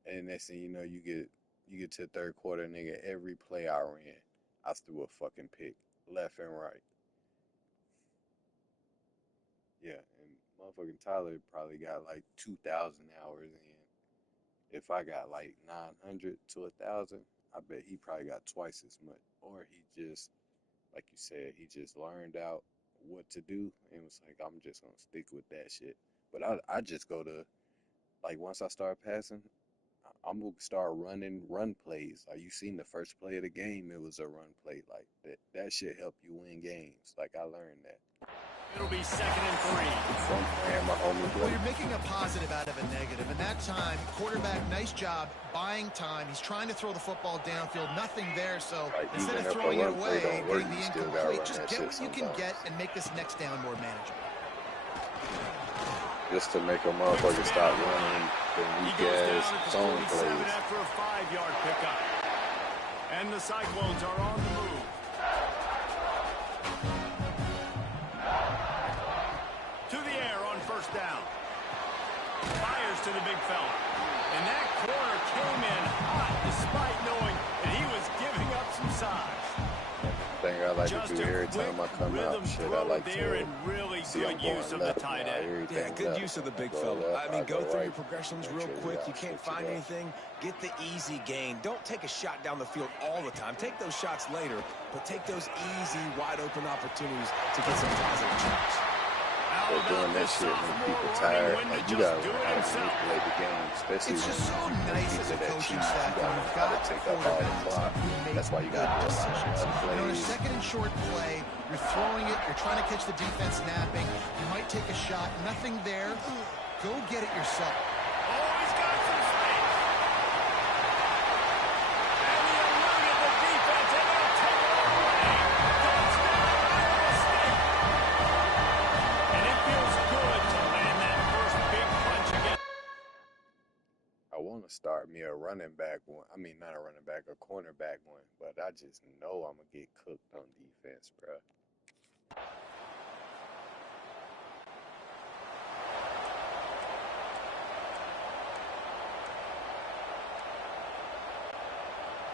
And next thing you know, you get to the third quarter, nigga, every play I ran, I threw a fucking pick, left and right. Yeah, and motherfucking Tyler probably got like 2,000 hours in. If I got like 900 to 1,000, I bet he probably got twice as much. Or he just, like you said, he just learned out what to do and was like, I'm just gonna stick with that shit. But I just go to, like, once I start passing, I'm gonna start running run plays. Like you seen the first play of the game, it was a run play. Like that should help you win games. Like I learned that It'll be 2nd and 3. from playing my homie Well, Blake. you're making a positive out of a negative. And that time, quarterback, nice job buying time. He's trying to throw the football downfield. Nothing there. So Like instead even of if a throwing it run play away don't and work, getting the you still gotta incomplete, run just that get shit what you can get sometimes. and make this next down more manageable. Just to make a motherfucker stop running the He weak goes down ass at the zone 47 plays. after a 5-yard pickup. And the Cyclones are on the move. To the air on 1st down. Fires to the big fella. And that corner came in hot despite knowing that he was giving up some size. Thing I like Just to do a every quick time I come out, rhythm shit, I throw like there to and really see I'm good use going of the left tight now. end. Everything Yeah, good left. use of the big Go fella. left, I mean, go through right. your progressions Make real sure quick. got You can't switch find it up. anything. Get the easy gain. Don't take a shot down the field all the time. Take those shots later, but take those easy, wide open opportunities to get some positive change. How But doing about that this shit make sophomore people learning tired. when to Like you just gotta do learn it how to himself? manipulate the game, especially It's when just so you nice get as to a that coaching cheese. staff You when gotta you've learn how to got take up all the quarterbacks clock. who make That's why you good gotta do a lot of decisions. run You know, in a plays. second and short play, you're throwing it, you're trying to catch the defense napping, you might take a shot, nothing there. Go get it yourself. Oh, he's got some space. And he eluded the defense, and they'll take it all away. Touchdown, Iowa State. And it feels good to land that first big punch again. I want to start me a running back one. I mean, not a running back, a cornerback one. But I just know I'm gonna get cooked on defense, bro.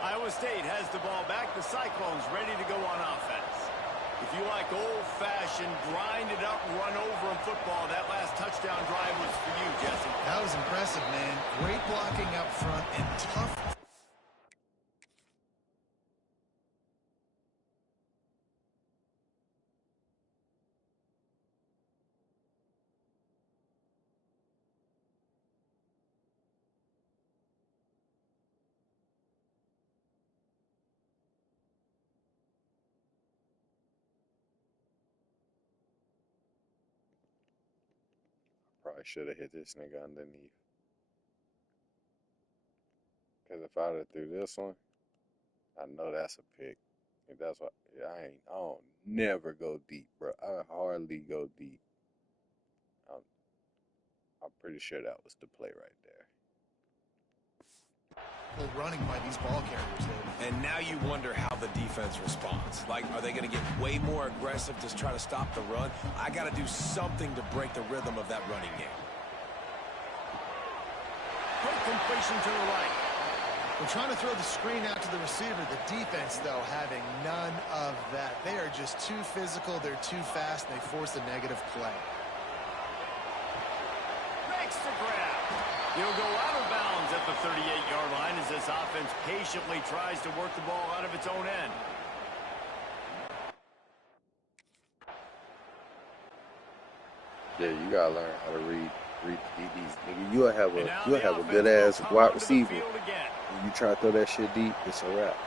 Iowa State has the ball back. The Cyclones ready to go on offense. If you like old-fashioned, grind-it-up, run-over in football, that last touchdown drive was for you, Jesse. That was impressive, man. Great blocking up front and tough. Probably should have hit this nigga underneath. Cause if I'd have threw this one, I know that's a pick. And that's what I don't never go deep, bro. I hardly go deep. I'm pretty sure that was the play right there. Running by these ball carriers, though. And now you wonder how the defense responds. Like, are they going to get way more aggressive to try to stop the run? I got to do something to break the rhythm of that running game. Quick completion to the right. They're trying to throw the screen out to the receiver. The defense, though, having none of that. They are just too physical. They're too fast. And they force a negative play. Makes the grab. He'll go out of bounds at the 38-yard line as this offense patiently tries to work the ball out of its own end. Yeah, you gotta learn how to read DBs. Nigga, you'll have And now a the good offense ass will come wide onto the receiver. field again. When you try to throw that shit deep, it's a wrap.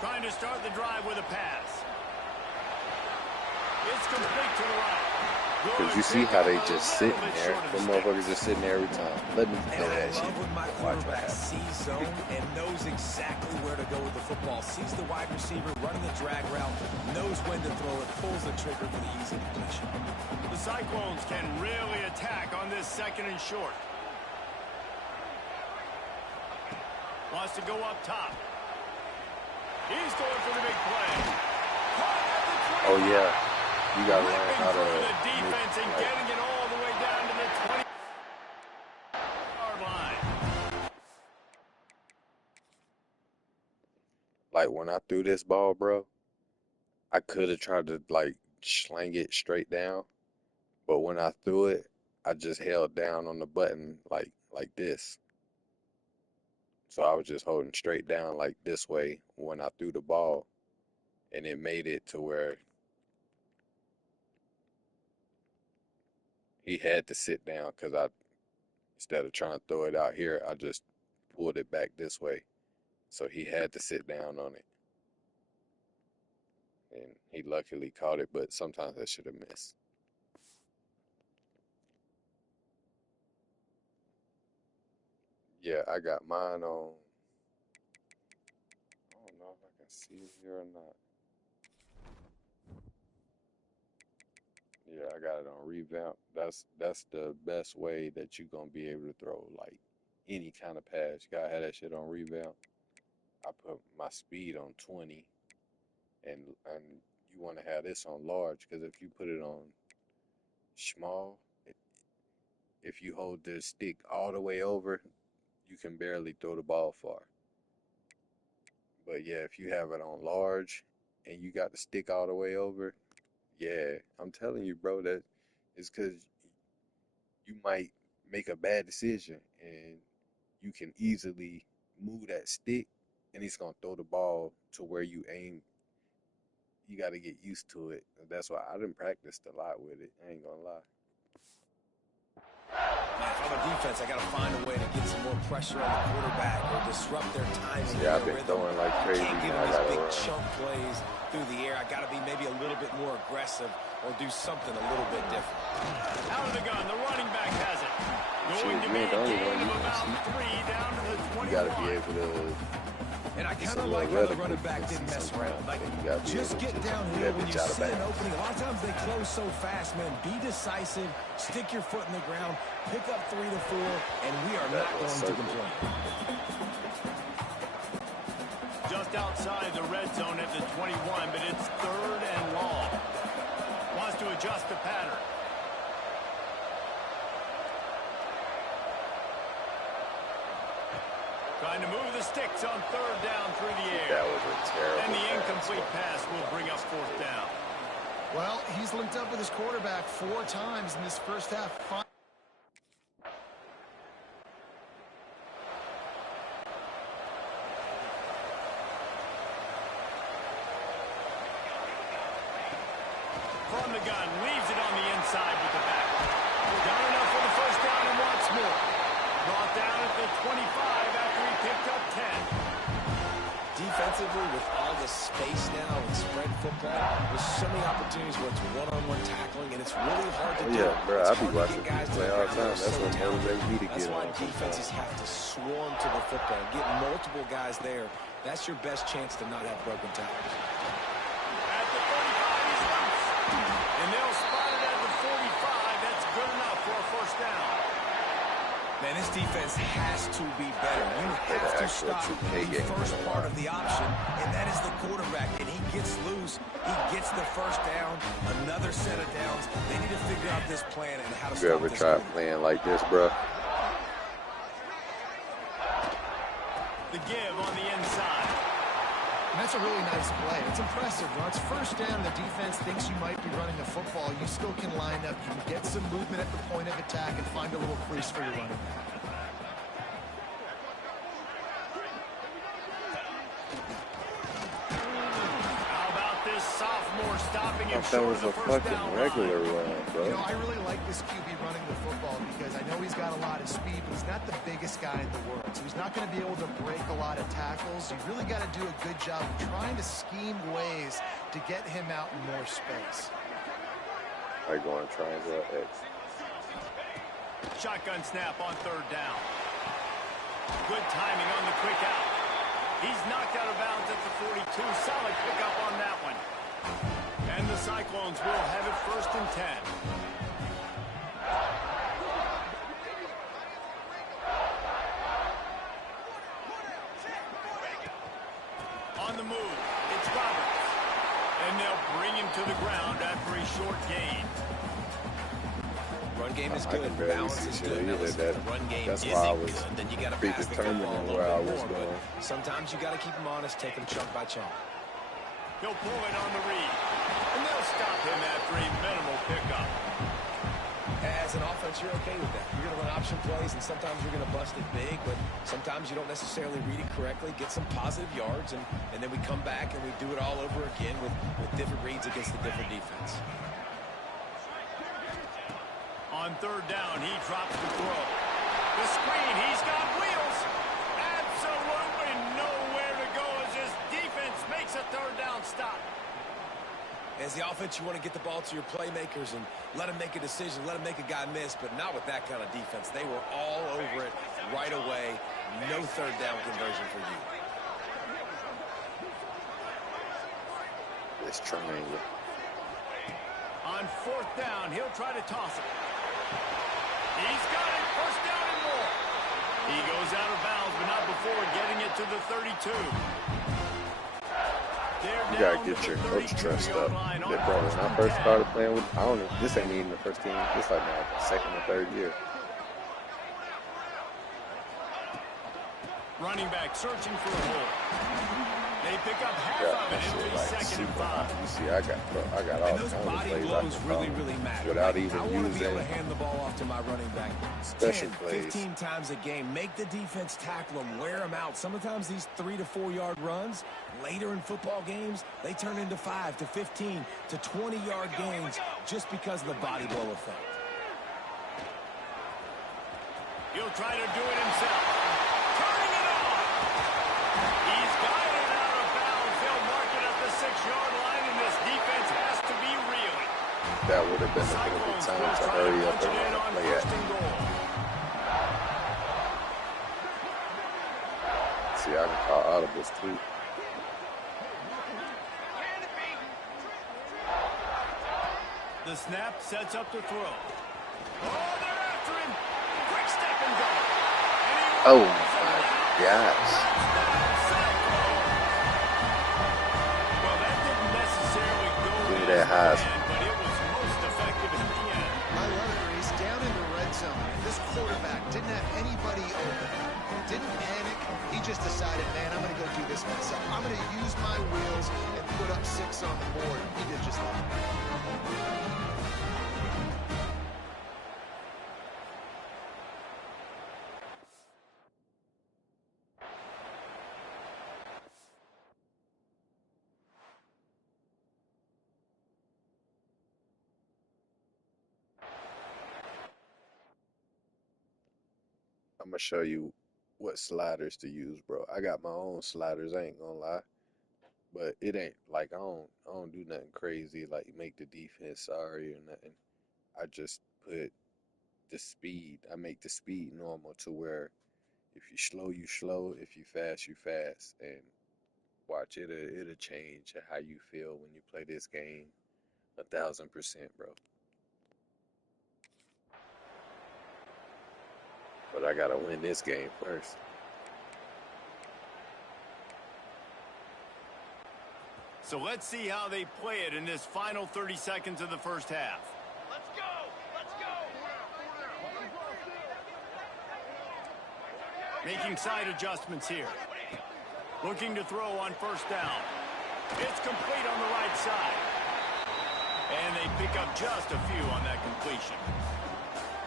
Trying to start the drive with a pass. It's complete to the right. Cause you see how they just sitting there. The motherfuckers just sitting there every time. Let me And throw I that shit. love when my Watch what quarterback happens. sees zone and knows exactly where to go with the football. Sees the wide receiver running the drag route, knows when to throw it, pulls the trigger for the easy completion. The Cyclones can really attack on this 2nd and short. Wants to go up top. He's going for the big play. Caught at the 25. Oh yeah, you gotta learn Ripping how to through the defense and like, getting it all the way down to the 20-yard line. like when I threw this ball, bro. I could have tried to like slang it straight down, but when I threw it, I just held down on the button like this. So I was just holding straight down like this way when I threw the ball, and it made it to where he had to sit down because instead of trying to throw it out here, I just pulled it back this way. So he had to sit down on it. And he luckily caught it, but sometimes I should have missed. Yeah, I got mine on. I don't know if I can see it here or not. Yeah, I got it on revamp. That's the best way that you're gonna be able to throw like any kind of pass. You gotta have that shit on revamp. I put my speed on 20, and you want to have this on large because if you put it on small, if you hold the stick all the way over, you can barely throw the ball far. But yeah, if you have it on large and you got the stick all the way over, yeah, I'm telling you, bro, that it's because you might make a bad decision and you can easily move that stick and it's going to throw the ball to where you aim. You got to get used to it. That's why I done practiced a lot with it. I ain't going to lie. Man, if I'm a defense, I got to find a way to get some more pressure on the quarterback or disrupt their timing. Yeah, I've been throwing like crazy. Can't give them these big chunk plays through the air. I got to be maybe a little bit more aggressive or do something a little bit different. Out of the gun, the running back has it. Going to be a gain of about 3 down to the 21. You got to be able to. And I kind of like how the running back didn't mess around. Like, just get downhill when you see an opening. A lot of times they close so fast, man. Be decisive, stick your foot in the ground, pick up 3 to 4, and we are not going to complain. Just outside the red zone at the 21, but it's 3rd and long. Wants to adjust the pattern. Trying to move the sticks on 3rd down through the air. That was a terrible And the incomplete pass will bring up 4th down. Well, he's linked up with his quarterback 4 times in this first half. From the gun, leaves it on the inside with the back. Got enough for the first down and wants more. Brought down at the 25 after he picked up 10. Defensively, with all the space now and spread football, there's so many opportunities where it's one-on-one tackling, and it's really hard to do. Yeah, bro, I be It's hard to watching get guys people play to all the the time. ground. That's They're what so talented. motivates me to That's get why on. defenses have to swarm to the football, get multiple guys there. That's your best chance to not have broken tackles. At the 35, he's loose. And they'll spot it at the 45. That's good enough for a first down. Man, this defense has to be better. You have to stop the first part of the option, and that is the quarterback. And he gets loose. He gets the first down, another set of downs. They need to figure out this plan and how to stop this. You ever try playing like this, bro? The give on the inside. And that's a really nice play. It's impressive. When it's first down, the defense thinks you might be running a football. You still can line up. You can get some movement at the point of attack and find a little crease for your running back. How about this sophomore stopping him That short was of a the first fucking down regular line? run, bro. You know, I really like this QB running the football because I know he's got a lot of speed, but he's not the biggest guy in the world. So he's not going to be able to break a lot of tackles. You really got to do a good job of trying to scheme ways to get him out in more space. I go on triangle X. Shotgun snap on 3rd down. Good timing on the quick out. He's knocked out of bounds at the 42. Solid pickup on that one. And the Cyclones will have it 1st and 10. On the move, it's Roberts. And they'll bring him to the ground after a short gain. Run game is I good. can barely Balance see is shit good. Now, either. listen, if the run game That's isn't why I was good, then you got to pass the predetermining football a little where I bit was more. going. But sometimes you got to keep them honest, take them chunk by chunk. He'll pull it on the read. And they'll stop him after a minimal pickup. As an offense, you're okay with that. You're going to run option plays, and sometimes you're going to bust it big, but sometimes you don't necessarily read it correctly, get some positive yards, and then we come back and we do it all over again with different reads against a different defense. On On third down, he drops the throw. The screen, he's got wheels. Absolutely nowhere to go as his defense makes a third down stop. As the offense, you want to get the ball to your playmakers and let them make a decision, let them make a guy miss, but not with that kind of defense. They were all over it right away. No third down conversion for you. This triangle. On fourth down, he'll try to toss it. He's got it. First down and more. He goes out of bounds, but not before getting it to the 32. You gotta get your coach dressed up. Yeah, bro, when I first started playing with, I don't know, this ain't even the first team. This like my second or third year. Running back searching for a hole. They pick up half of it. It'll be Like second and 5. you see, I got all And those kinds of body plays I blows can really, call really matter. without Like, even I want to be able to using hand the ball off to my running back special 10, plays. 15 times a game. Make the defense tackle them, wear them out. Sometimes these 3 to 4 yard runs, later in football games, they turn into 5 to 15 to 20 yard gains just because of the body blow effect. He'll try to do it himself. Turning it on. He's got it out of bounds. They'll mark it at the 6-yard line, and this defense has to be reeling. That would have been a bit of a time to hurry up and run the play at. See, I can call audibles too. The snap sets up the throw. Oh, they're after him. Quick step and go. Oh my gosh. Well, that didn't necessarily go Give me that Heisman. but it was most effective at the end. I love it, Reese. Down in the red zone, this quarterback didn't have anybody open. Didn't panic. He just decided, man, I'm going to go do this myself. I'm going to use my wheels and put up 6 on the board. He did just that. I'm gonna show you what sliders to use, bro. I got my own sliders, I ain't gonna lie. But it ain't like I don't do nothing crazy like make the defense sorry or nothing. I just put the speed. I make the speed normal to where if you slow, you slow. If you fast, you fast. And watch it'll change how you feel when you play this game 1,000%, bro. But I gotta win this game first. So let's see how they play it in this final 30 seconds of the first half. Let's go! Let's go! Making side adjustments here. Looking to throw on first down. It's complete on the right side. And they pick up just a few on that completion.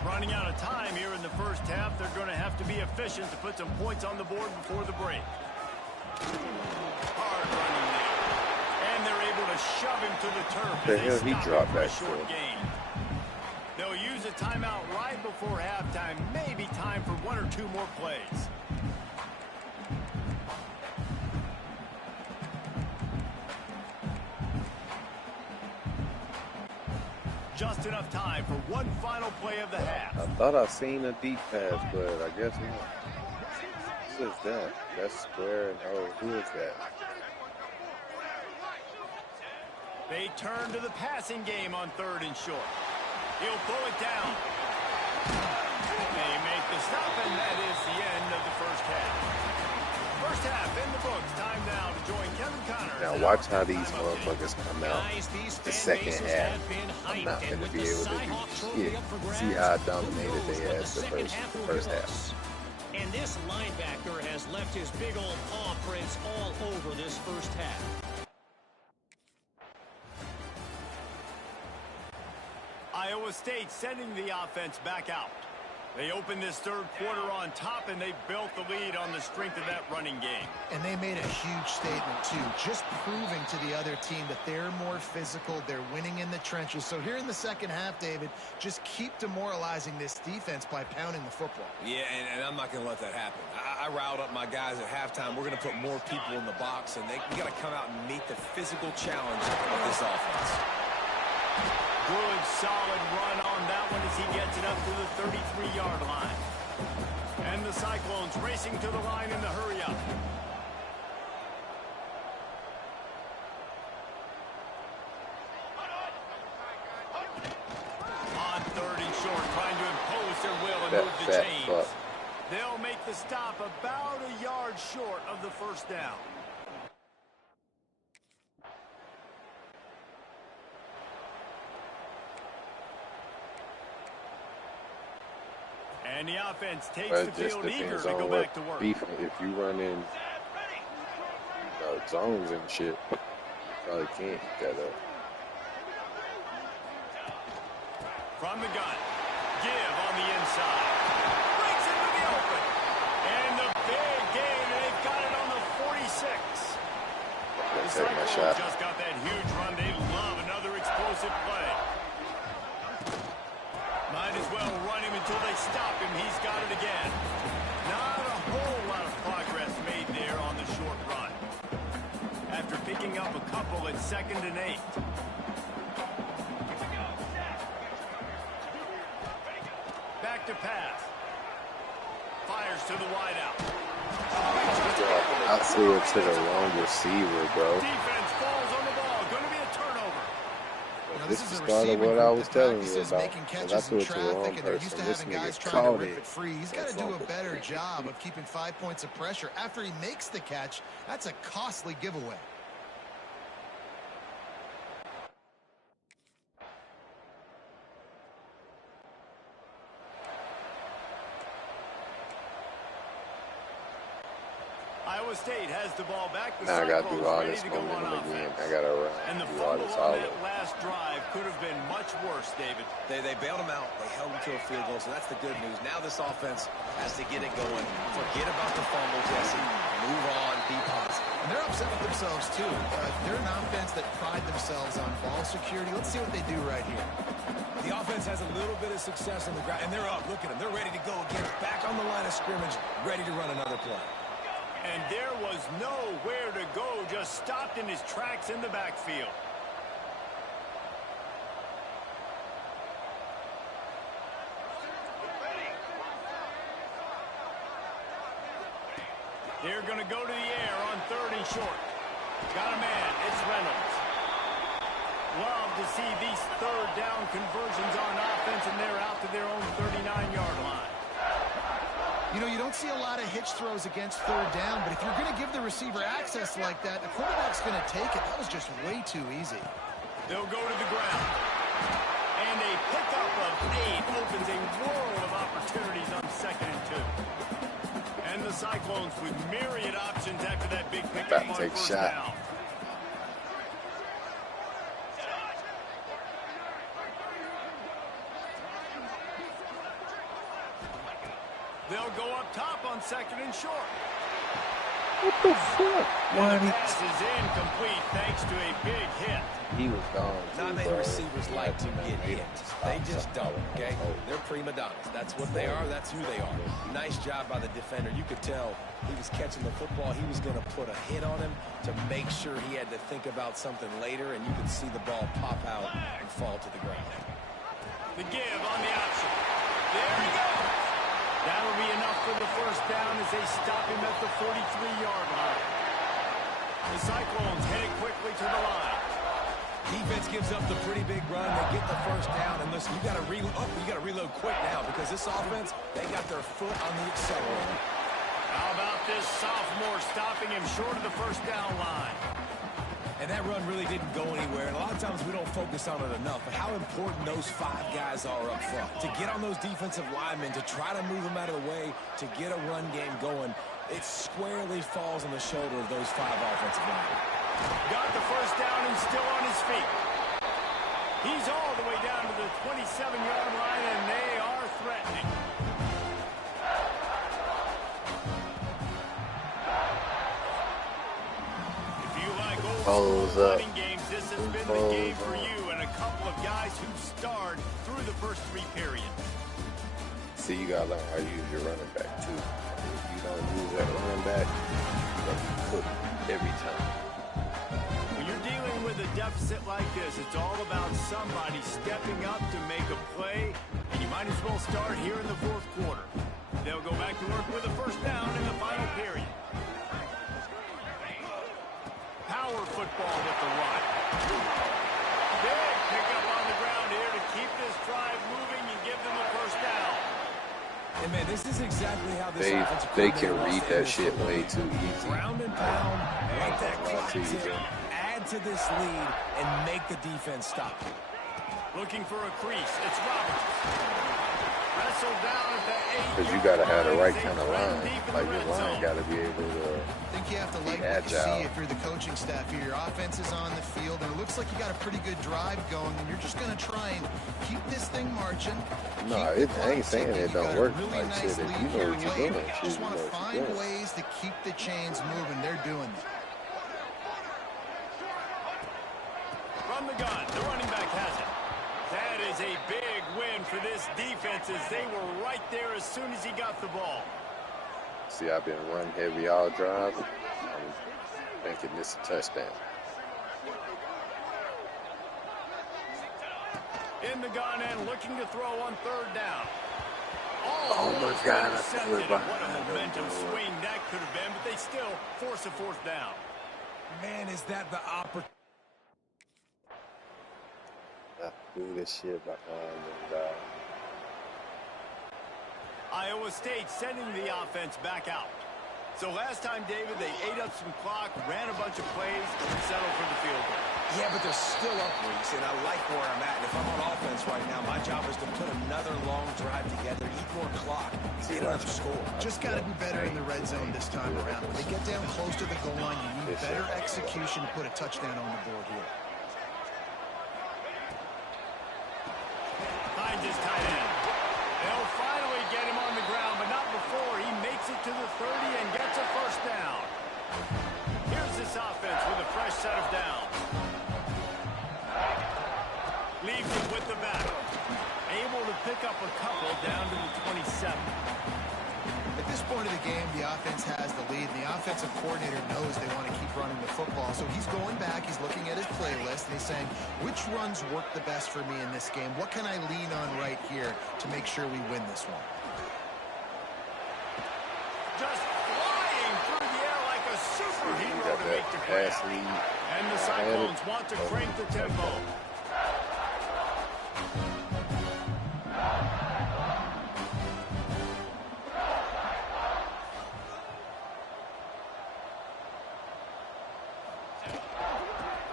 Running out of time here in the first half. They're going to have to be efficient to put some points on the board before the break. Hard running there. And they're able to shove him to the turf. The hell he dropped that short gain. They'll use a timeout right before halftime. Maybe time for 1 or 2 more plays. Just enough time for one final play of the half. I thought I seen a deep pass, but I guess not. Who is that? That's square and oh, who is that? They turn to the passing game on 3rd and short. He'll pull it down. They make the stop, and that is the end of the first half. First half in the books. Time now to join Kevin Connors. Now watch how these motherfuckers come out the second half. I'm not going to be able to do shit. See how dominated they ass the first half. And this linebacker has left his big old paw prints all over this first half. Iowa State sending the offense back out. They opened this third quarter on top, and they built the lead on the strength of that running game. And they made a huge statement, too, just proving to the other team that they're more physical, they're winning in the trenches. So here in the second half, David, just keep demoralizing this defense by pounding the football. Yeah, and I'm not going to let that happen. I riled up my guys at halftime. We're going to put more people in the box, and we got to come out and meet the physical challenge of this offense. Good, solid run on that one as he gets it up to the 33-yard line. And the Cyclones racing to the line in the hurry-up. On third and short, trying to impose their will and move the chains. They'll make the stop about a yard short of the first down. And the offense takes the field eager to go back to work. If you run in zones and shit, you probably can't hit that up. From the gun, give on the inside. Breaks into the open. And the big gain, and they've got it on the 46. The Cyclones just got that huge run. They love another explosive play. Might as well run him until they stop him. He's got it again. Not a whole lot of progress made there on the short run. After picking up a couple at 2nd and 8. Back to pass. Fires to the wideout. I threw it to the wrong receiver, bro. Defense falls on the ball. Going to be a turnover. This is part of what I was telling you about. Making catches in traffic, and they're used to having guys trying to rip it free. He's got to do a better job of keeping 5 points of pressure. After he makes the catch, that's a costly giveaway. Iowa State has the ball back. Now I got to do all this momentum again. I got to run. And the do all fumble this on all that last drive could have been much worse, David. They bailed him out. They held him to a field goal, so that's the good news. Now this offense has to get it going. Forget about the fumble, Jesse. Move on. Be positive. And they're upset with themselves, too. They're an offense that pride themselves on ball security. Let's see what they do right here. The offense has a little bit of success on the ground, and they're up. Look at them. They're ready to go again. Back on the line of scrimmage, ready to run another play. And there was nowhere to go, just stopped in his tracks in the backfield. They're going to go to the air on 3rd and short. Got a man. It's Reynolds. Love to see these 3rd down conversions on offense, and they're out to their own 39-yard line. You know, you don't see a lot of hitch throws against 3rd down, but if you're going to give the receiver access like that, the quarterback's going to take it. That was just way too easy. They'll go to the ground. And a pickup of 8 opens a world of opportunities on 2nd and 2. And the Cyclones with myriad options after that big pickup on first down. They'll go up top on 2nd and short. What the fuck? And the pass is incomplete thanks to a big hit. He was gone. Not many receivers like to get hit. They just don't, okay? They're prima donnas. That's what they are. That's who they are. Nice job by the defender. You could tell he was catching the football. He was going to put a hit on him to make sure he had to think about something later, and you could see the ball pop out and fall to the ground. The give on the option. There he goes. That'll be enough for the first down as they stop him at the 43-yard line. The Cyclones headed quickly to the line. Defense gives up the pretty big run. They get the first down, and listen, you got to reload quick now because this offense, they got their foot on the accelerator. How about this sophomore stopping him short of the first down line? And that run really didn't go anywhere. And a lot of times we don't focus on it enough. But how important those 5 guys are up front. To get on those defensive linemen, to try to move them out of the way, to get a run game going, it squarely falls on the shoulder of those 5 offensive linemen. Got the first down and still on his feet. He's all the way down to the 27-yard line, and they are threatening. Pose up. Running games, this has been the Pose game for up. you, and a couple of guys who starred through the first 3 periods. See, you gotta learn how to use your running back too. If you don't use that running back, you're gonna be cooked every time. When you're dealing with a deficit like this, it's all about somebody stepping up to make a play, and you might as well start here in the 4th quarter. They'll go back to work with a first down in the final period. Power football with the run. Big pickup on the ground here to keep this drive moving and give them a first down. And man, this is exactly how this offensive They can coordinator read wants to that do shit this. way too easy. Ground and pound, let that clock to you, tick, bro. add to this lead, and make the defense stop. Looking for a crease. It's Roberts. Wrestled down at the 8. Because you gotta have the right kind of line. Like your line gotta be able to. I think you have to like be what you agile. see if you're the coaching staff here. Your offense is on the field, and it looks like you got a pretty good drive going, and you're just going to try and keep this thing marching. No, Keep the I ain't clock saying ticking. it You don't got a work. really Like nice shit, if lead you know your what you're way. doing, You shit, just you want know to what find you're doing. ways to keep the chains moving. They're doing that. From the gun, the running back has it. That is a big win for this defense as they were right there as soon as he got the ball. See, I've been run heavy all drive. I'm thinking this a touchdown. In the gun and looking to throw on 3rd down. Oh my God, I threw it intercepted. What behind a them, momentum boy. swing that could have been, but they still force a 4th down. Man, is that the opportunity? I threw this shit behind them, guys. Iowa State sending the offense back out. So last time, David, they ate up some clock, ran a bunch of plays, and settled for the field goal. Yeah, but they're still up, Reese, and I like where I'm at. And if I'm on offense right now, my job is to put another long drive together, eat more clock, get another score. Just got to be better in the red zone this time around. When they get down close to the goal line, you need better execution to put a touchdown on the board here. Finds his tight end. They'll finally get him on the ground, but not before he makes it to the 30 and gets a first down. Here's this offense with a fresh set of downs. Leaves it with the back. Able to pick up a couple down to the 27. At this point of the game, the offense has the lead. The offensive coordinator knows they want to keep running the football. So he's going back, he's looking at his playlist, and he's saying, which runs work the best for me in this game? What can I lean on right here to make sure we win this one? Just flying through the air like a superhero to make the grab. And the Cyclones want to crank the tempo.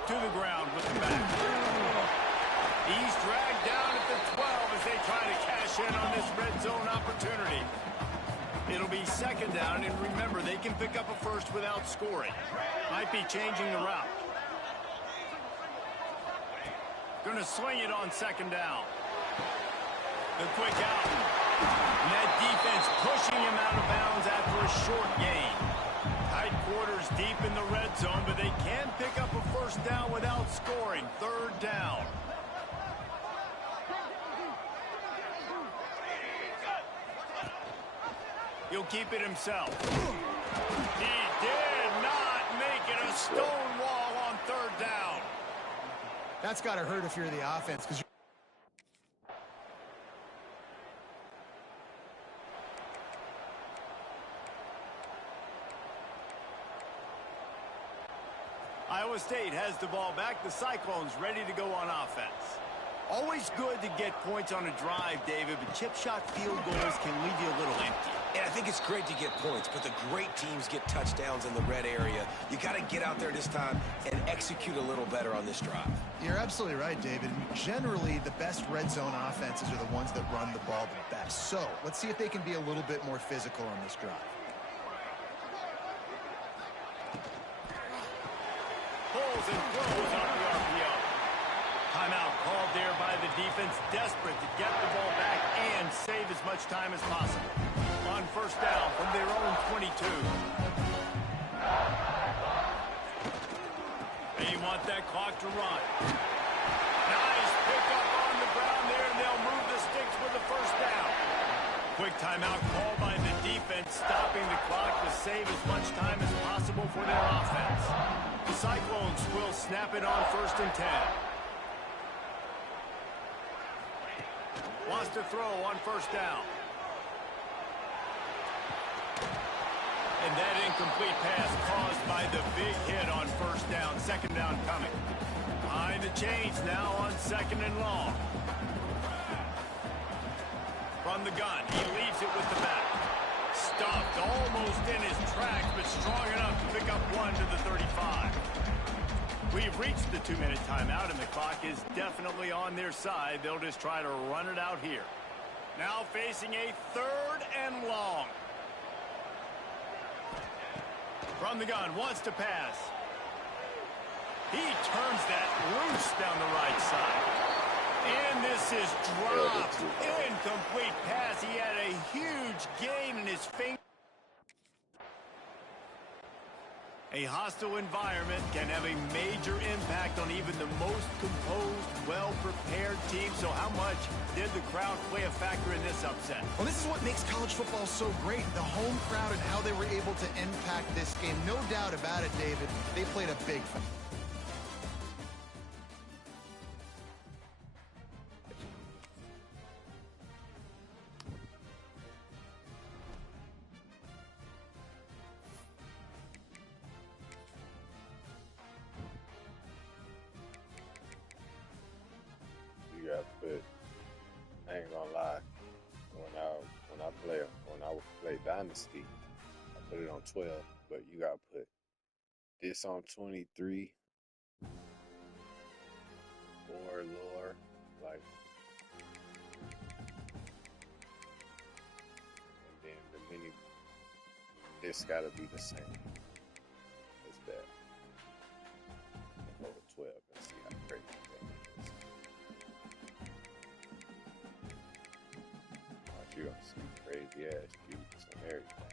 To the ground with the back. He's dragged down at the 12 as they try to cash in on this red zone opportunity. It'll be 2nd down, and remember, they can pick up a first without scoring. Might be changing the route. Gonna swing it on 2nd down. The quick out. And that defense pushing him out of bounds after a short gain. Tight quarters deep in the red zone, but they can pick up a first down without scoring. 3rd down. He'll keep it himself. He did not make it a stone wall on 3rd down. That's got to hurt if you're the offense, because Iowa State has the ball back. The Cyclones ready to go on offense. Always good to get points on a drive, David, but chip shot field goals can leave you a little empty. And I think it's great to get points, but the great teams get touchdowns in the red area. You got to get out there this time and execute a little better on this drive. you're absolutely right, David. Generally, the best red zone offenses are the ones that run the ball the best. So let's see if they can be a little bit more physical on this drive. Pulls and throws off the RPO. Timeout called there by the defense, desperate to get the ball back and save as much time as possible. On 1st down from their own 22. They want that clock to run. Nice pickup on the ground there, and they'll move the sticks with the first down. Quick timeout called by the defense, stopping the clock to save as much time as possible for their offense. The Cyclones will snap it on 1st and 10. Wants to throw on 1st down. And that incomplete pass caused by the big hit on 1st down. 2nd down coming. Behind the chains now on 2nd and long. From the gun, he leaves it with the back. Stuffed almost in his tracks, but strong enough to pick up 1 to the 35. We've reached the 2-minute timeout, and the clock is definitely on their side. They'll just try to run it out here. Now facing a 3rd and long. From the gun, wants to pass. He turns that loose down the right side. And this is dropped. Incomplete pass. He had a huge gain in his finger. A hostile environment can have a major impact on even the most composed, well-prepared team. So how much did the crowd play a factor in this upset? Well, this is what makes college football so great, the home crowd and how they were able to impact this game. No doubt about it, David. They played a big factor. I ain't gonna lie. When I would play Dynasty, I put it on 12, but you gotta put this on 23 or lower, like, and then the mini. This gotta be the same as that. Go to 12 and see how crazy that is. You're gonna see crazy ass jukes and everything.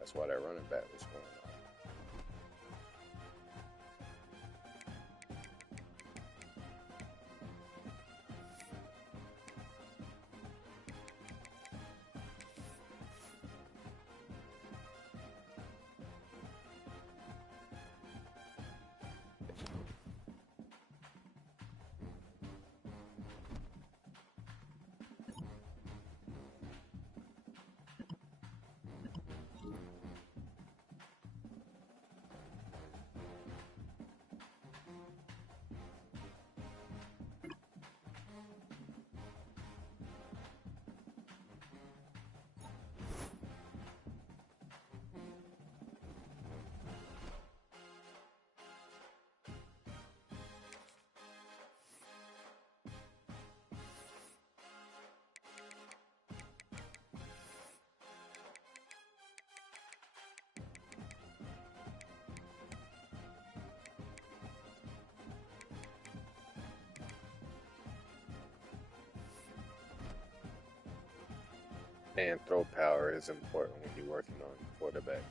That's why that running back was going on. And throw power is important when you're working on quarterback.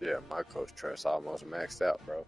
Yeah, my coach trust almost maxed out, bro.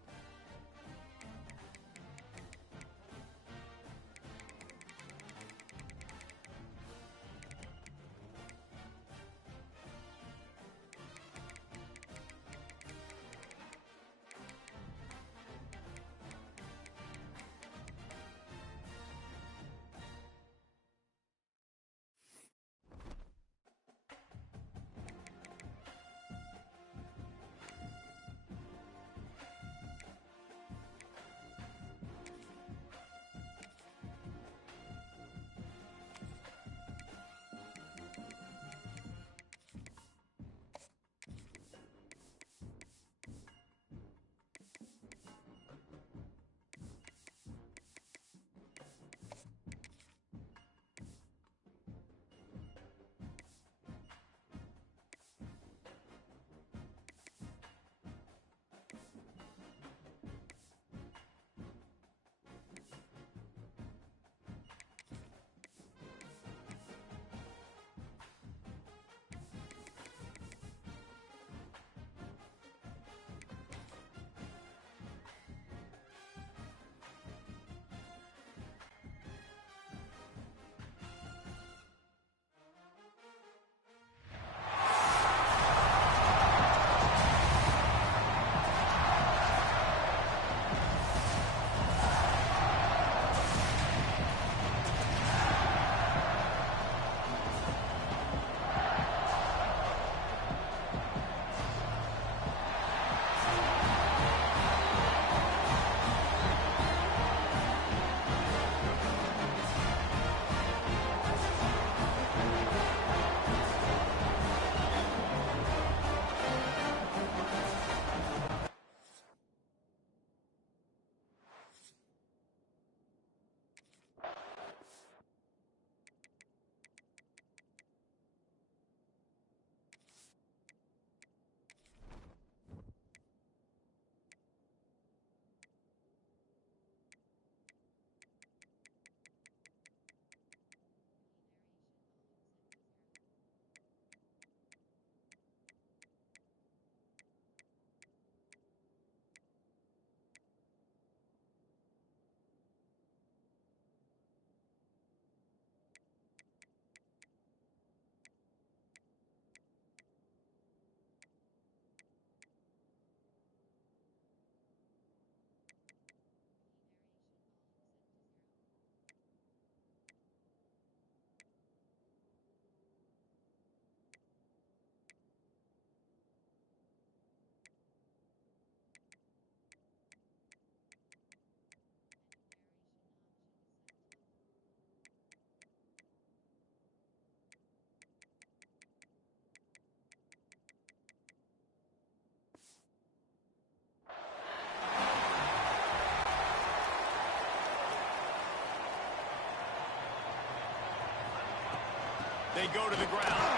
go to the ground.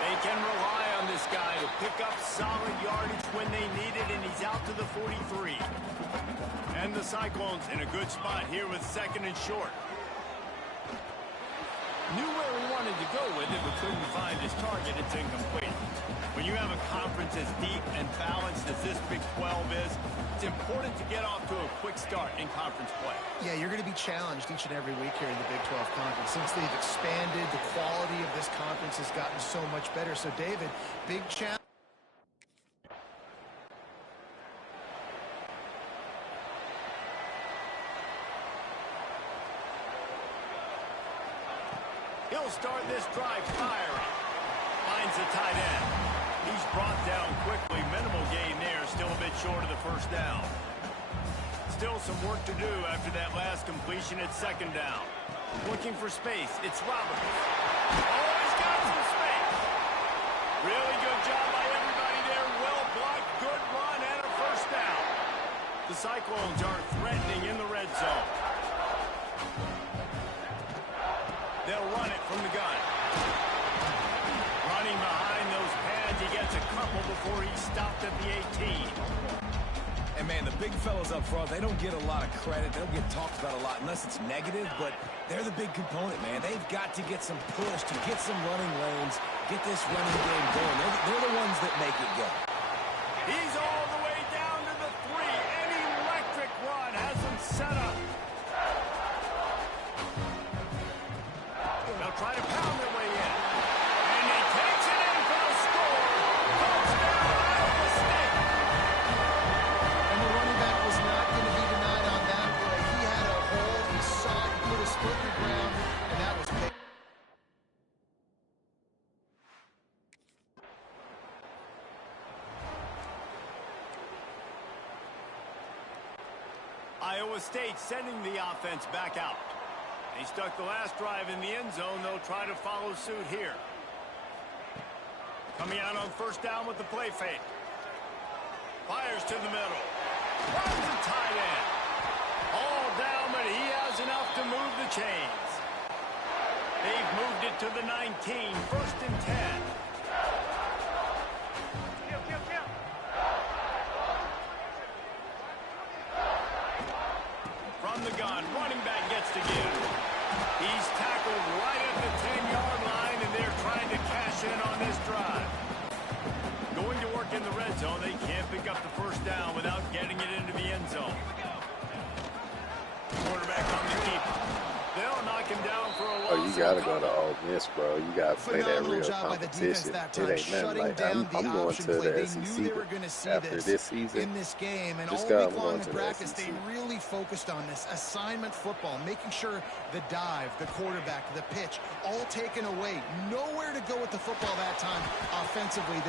They can rely on this guy to pick up solid yardage when they need it, and he's out to the 43. And the Cyclones in a good spot here with 2nd and short. Knew where he wanted to go with it, but couldn't find his target. It's incomplete. When you have a conference as deep and balanced as this Big 12 is, it's important to get off to a quick start in conference play. Yeah, you're going to be challenged each and every week here in the Big 12 Conference. Since they've expanded, the quality of this conference has gotten so much better. So, David, big challenge. He'll start this drive firing. Finds the tight end. He's brought down quickly. Minimal gain there. Still a bit short of the first down. Still some work to do after that last completion at 2nd down. Looking for space. It's Roberts. Oh, he's got some space. Really good job by everybody there. Well blocked. Good run and a first down. The Cyclones are threatening in the red zone. They'll run it from the gun. Running behind those pads, he gets a couple before he's stopped at the 18. And, man, the big fellas up front, they don't get a lot of credit. They don't get talked about a lot unless it's negative, but they're the big component, man. They've got to get some push to get some running lanes, get this running game going. They're the ones that make it go. He's all the way down to the 3. An electric run has him set up. They'll try to pound their way in. And he takes it in for the score. Touchdown, Iowa State. And the running back was not going to be denied on that play. He had a hole. He saw it. He put his foot in the ground, and that was big. Iowa State sending the offense back out. They stuck the last drive in the end zone. They'll try to follow suit here. Coming out on 1st down with the play fake. Fires to the middle. Runs the tight end. All down, but he has enough to move the chains. They've moved it to the 19. 1st and 10. From the gun, running back gets to give. He's tackled right at the 10-yard line, and they're trying to cash in on this drive. Going to work in the red zone. They can't pick up the 1st down without getting it into the end zone. Quarterback on the keep. They'll knock him down for a loss. Oh, you got to go to Ole Miss, bro. You got to play that real competition. It ain't nothing like I'm going to the SEC after this season. In this game, and Just all week going long to in the practice, SEC. they really focused on this assignment football, making sure the dive, the quarterback, the pitch, all taken away. Nowhere to go with the football that time offensively. And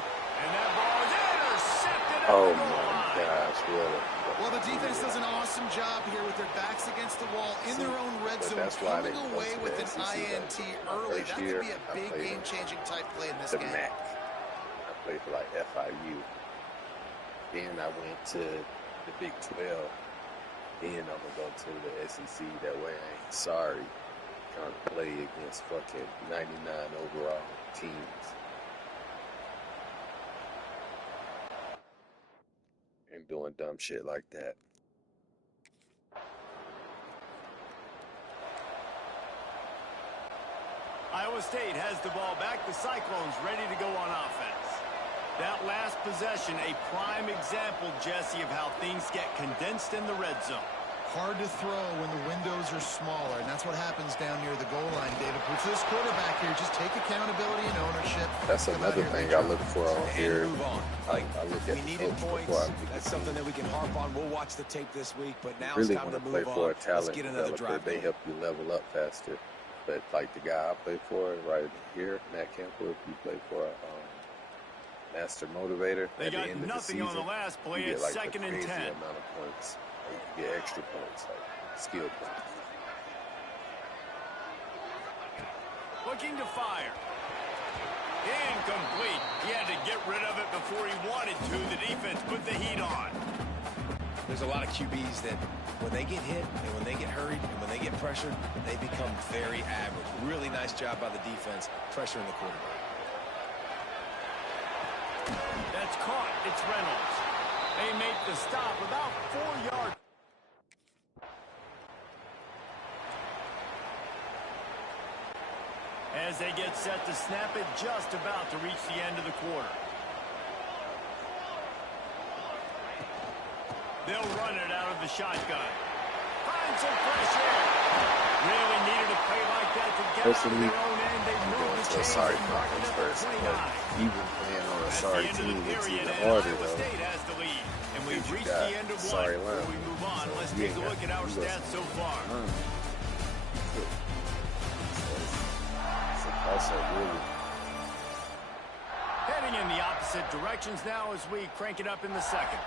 that ball is intercepted at Oh the goal my line. gosh, really? Well, the defense does an awesome job here with their backs against the wall in their own red But zone, that's why coming they go away to with the an SEC, INT though. early. This That year, could be a I big played game-changing type play in this the game. MAC. I played for like FIU. Then I went to the Big 12. Then I'm gonna go to the SEC. That way I ain't sorry trying to play against fucking 99 overall teams. And doing dumb shit like that. Iowa State has the ball back. The Cyclones ready to go on offense. That last possession, a prime example, Jesse, of how things get condensed in the red zone. Hard to throw when the windows are smaller, and that's what happens down near the goal line, David. But for this quarterback here, just take accountability and ownership. That's another thing I look for on here. And move on. I look at We the needed coach points. before I pick That's the something team. that we can harp on. We'll watch the tape this week, but now Really it's time want to to play move for on. a talent Let's get another developer. drive They going. help you level up faster. But like the guy I play for right here, Matt Campbell, if you play for a master motivator, They at the got end of the nothing season, on the last play. you get It's like 2nd the and crazy 10. amount of points. Like, you get extra points, like skill points. Looking to fire. Incomplete. He had to get rid of it before he wanted to. The defense put the heat on. There's a lot of QBs that when they get hit and when they get hurried and when they get pressured, they become very average. Really nice job by the defense pressuring the quarterback. That's caught. It's Reynolds. They make the stop about 4 yards. As they get set to snap it, just about to reach the end of the quarter. They'll run it out of the shotgun. Find some fresh air. Really needed a play like that to get out of their own end. They moved the chains sorry and marked it up first, at 29. but even playing on a sorry At the end team, of the it's period, even and harder Iowa though. State has the lead. And we've You reached got the end of one. sorry Before line. we move on, So let's you take ain't a look got- at our you got stats so far. It's a toss-up, really. Heading in the opposite directions now as we crank it up in the second.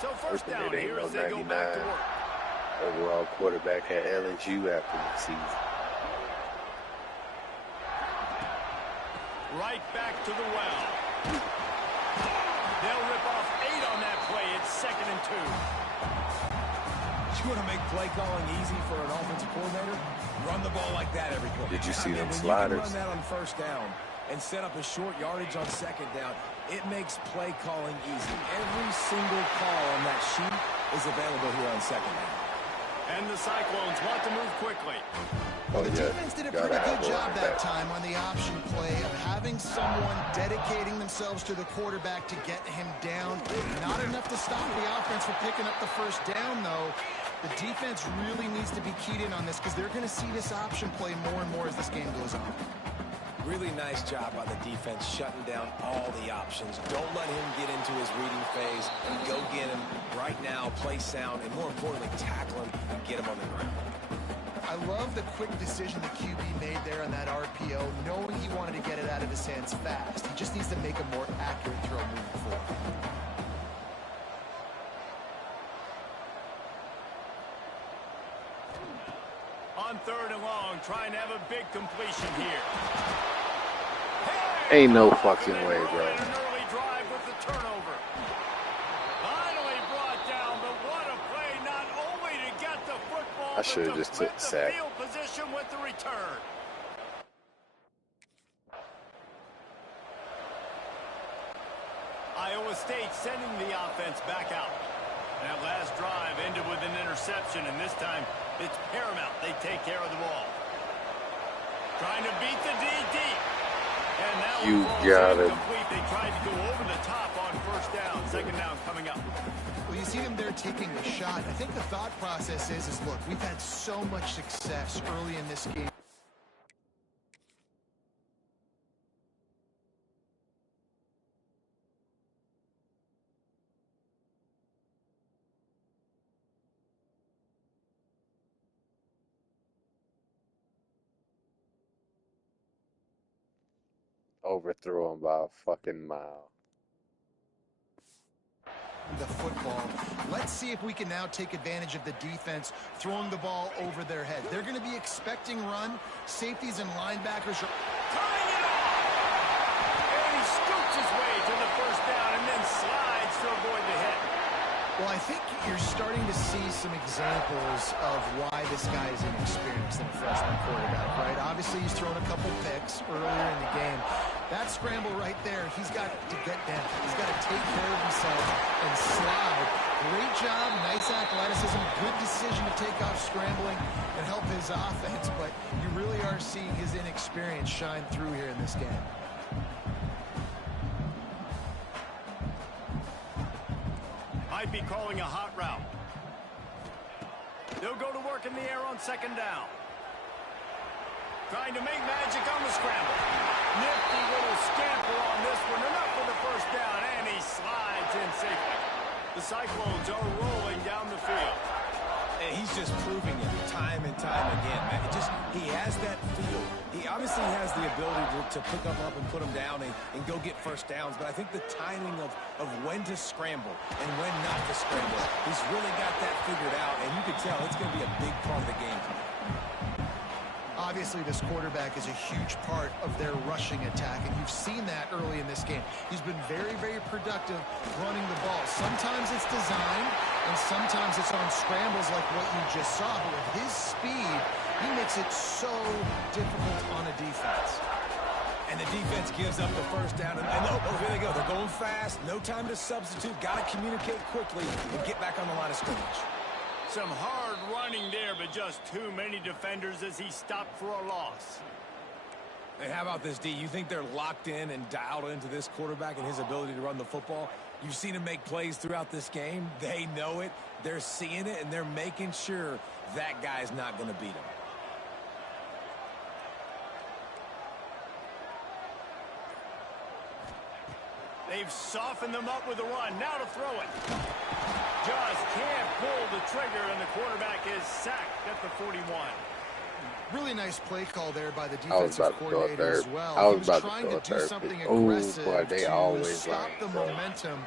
So first Hoping down it ain't here no as they go back to 99 work. overall quarterback at LSU after the season. Right back to the well. They'll rip off 8 on that play. It's 2nd and 2. You want to make play calling easy for an offensive coordinator? Run the ball like that every quarter. Did you see them when sliders? you can run that on first down and set up a short yardage on second down, it makes play calling easy. Every single call on that sheet is available here on second down. And the Cyclones want to move quickly. Well, the yeah, defense did a gotta pretty have good a job running that back. time on the option play of having someone dedicating themselves to the quarterback to get him down. Not enough to stop the offense from picking up the first down, though. The defense really needs to be keyed in on this because they're going to see this option play more and more as this game goes on. Really nice job by the defense shutting down all the options. Don't let him get into his reading phase. Go get him right now, play sound, and more importantly, tackle him and get him on the ground. I love the quick decision the QB made there on that RPO, knowing he wanted to get it out of his hands fast. He just needs to make a more accurate throw moving forward. On 3rd and long, trying to have a big completion here. Ain't no fucking way, bro. An early drive with the turnover. Finally brought down, but what a play, not only to get the football, I should've but to just flip took the sack. field position with the return. Iowa State sending the offense back out. That last drive ended with an interception, and this time it's paramount they take care of the ball. Trying to beat the DD. And that You one falls got it. incomplete. They tried to go over the top on first down. 2nd down coming up. Well, you see them there taking the shot. I think the thought process is look, we've had so much success early in this game. Overthrow him by a fucking mile. The football. Let's see if we can now take advantage of the defense throwing the ball over their head. They're going to be expecting run. Safeties and linebackers are Tying it off. And he scoots his way to the first down and then slides to avoid the hit. Well, I think you're starting to see some examples of why this guy is inexperienced in a freshman quarterback, right? Obviously, he's thrown a couple picks earlier in the game. That scramble right there, he's got to get down. He's got to take care of himself and slide. Great job, nice athleticism, good decision to take off scrambling and help his offense, but you really are seeing his inexperience shine through here in this game. Might be calling a hot route. They'll go to work in the air on 2nd down. Trying to make magic on the scramble. Nifty little scamper on this one. Enough for the first down, and he slides in safely. The Cyclones are rolling down the field. And he's just proving it time and time again, man. He has that feel. He obviously has the ability to pick them up and put them down and go get first downs. But I think the timing of when to scramble and when not to scramble, he's really got that figured out. And you can tell it's going to be a big part of the game. Obviously, this quarterback is a huge part of their rushing attack, and you've seen that early in this game. He's been very, very productive running the ball. Sometimes it's designed, and sometimes it's on scrambles like what you just saw. But with his speed, he makes it so difficult on a defense. And the defense gives up the first down. And oh, here they go. They're going fast. No time to substitute. Got to communicate quickly and get back on the line of scrimmage. Some hard running there, but just too many defenders as he stopped for a loss. Hey, how about this, D? You think they're locked in and dialed into this quarterback and his ability to run the football? You've seen him make plays throughout this game. They know it. They're seeing it, and they're making sure that guy's not going to beat him. They've softened them up with a run. Now to throw it. Just can't pull the trigger, and the quarterback is sacked at the 41. Really nice play call there by the defensive coordinator as well. I was he was about trying to do something oh, aggressive boy, they to always stop the bro. momentum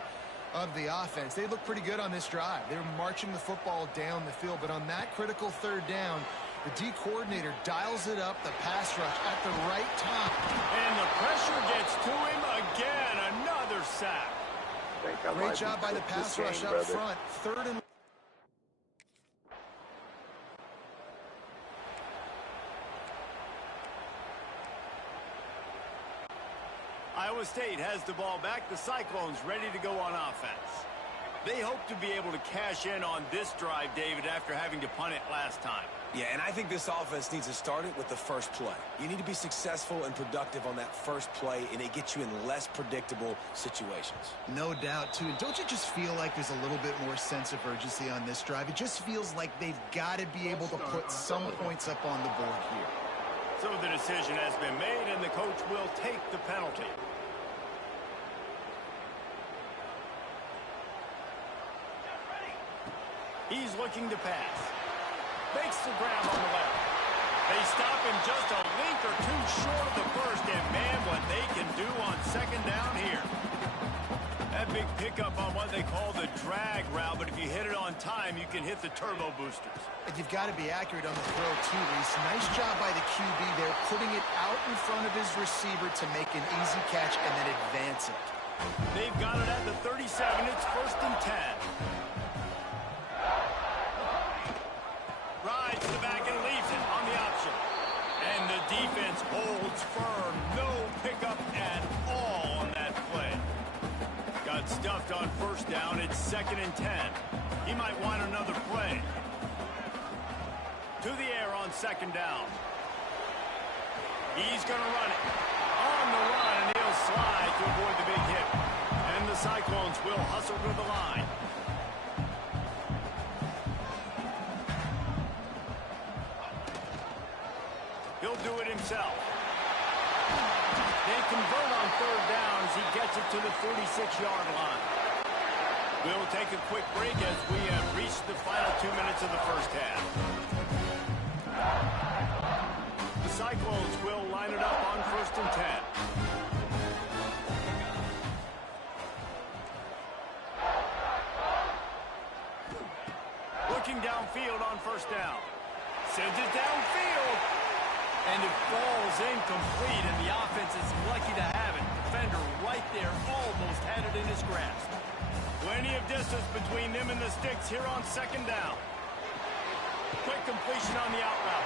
of the offense. They look pretty good on this drive. They're marching the football down the field, but on that critical third down, the D coordinator dials it up, the pass rush at the right time. And the pressure gets to him again. Another sack. Great job by the pass rush up front. Third and Iowa State has the ball back. The Cyclones ready to go on offense. They hope to be able to cash in on this drive, David, after having to punt it last time. Yeah, and I think this offense needs to start it with the first play. You need to be successful and productive on that first play, and it gets you in less predictable situations. no doubt, too. And don't you just feel like there's a little bit more sense of urgency on this drive? It just feels like they've got to be able to put some points up on the board here. So the decision has been made, and the coach will take the penalty. He's looking to pass. Makes the grab on the left. They stop him just a link or two short of the first, and man, what they can do on second down here. That big pickup on what they call the drag route, but if you hit it on time, you can hit the turbo boosters. And you've got to be accurate on the throw, too, Reese. Nice job by the QB there, putting it out in front of his receiver to make an easy catch and then advance it. They've got it at the 37. It's 1st and 10. Rides to the back and leaves it on the option. And the defense holds firm. No pickup at all on that play. Got stuffed on 1st down. It's 2nd and 10. He might want another play. To the air on 2nd down. He's going to run it. On the run, and he'll slide to avoid the big hit. And the Cyclones will hustle to the line. He'll do it himself. They convert on 3rd down as he gets it to the 46-yard line. We'll take a quick break as we have reached the final 2 minutes of the first half. The Cyclones will line it up on 1st and 10. Looking downfield on 1st down. Sends it downfield. And it falls incomplete, and the offense is lucky to have it. Defender right there almost had it in his grasp. Plenty of distance between them and the sticks here on 2nd down. Quick completion on the out route.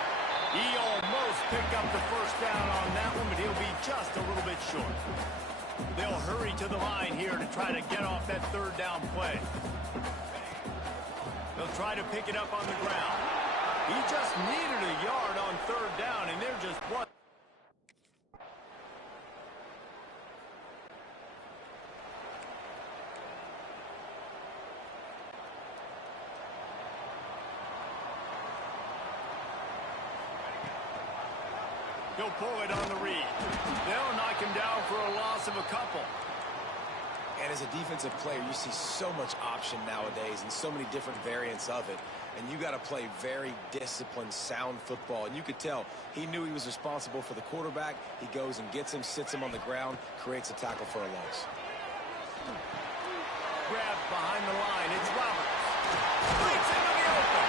He almost picked up the 1st down on that one, but he'll be just a little bit short. They'll hurry to the line here to try to get off that 3rd down play. They'll try to pick it up on the ground. He just needed a yard on 3rd down, and they're just one. He'll pull it on the read. They'll knock him down for a loss of a couple. And as a defensive player, you see so much option nowadays and so many different variants of it. And you got to play very disciplined, sound football. And you could tell he knew he was responsible for the quarterback. He goes and gets him, sits him on the ground, creates a tackle for a loss. Grabbed behind the line. It's Roberts. Breaks into the open.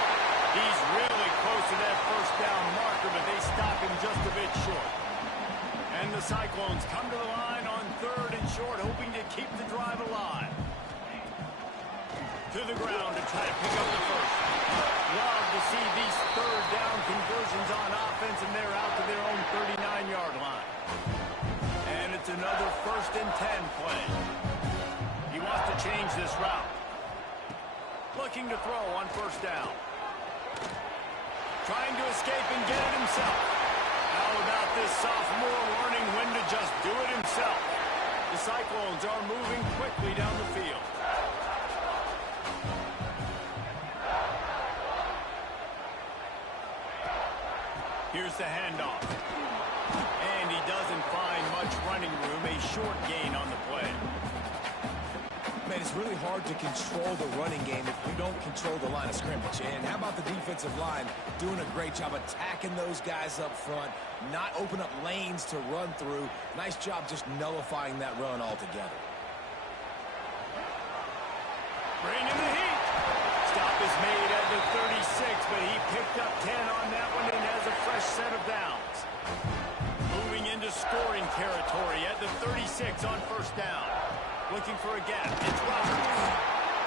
He's really close to that first down marker, but they stop him just a bit short. And the Cyclones come to the line on 3rd and short, hoping to keep the drive alive. To the ground to try to pick up the first. Love to see these 3rd down conversions on offense, and they're out to their own 39-yard line. And it's another 1st and 10 play. He wants to change this route. Looking to throw on 1st down. Trying to escape and get it himself. How about this sophomore learning when to just do it himself? The Cyclones are moving quickly down the field. Here's the handoff. And he doesn't find much running room. A short gain on the play. Man, it's really hard to control the running game if you don't control the line of scrimmage. And how about the defensive line doing a great job attacking those guys up front, not open up lanes to run through. Nice job just nullifying that run altogether. Bringing the heat. Stop is made at the 36, but he picked up 10 on that one and has a fresh set of downs. Moving into scoring territory at the 36 on 1st down. Looking for a gap. It's Roberts.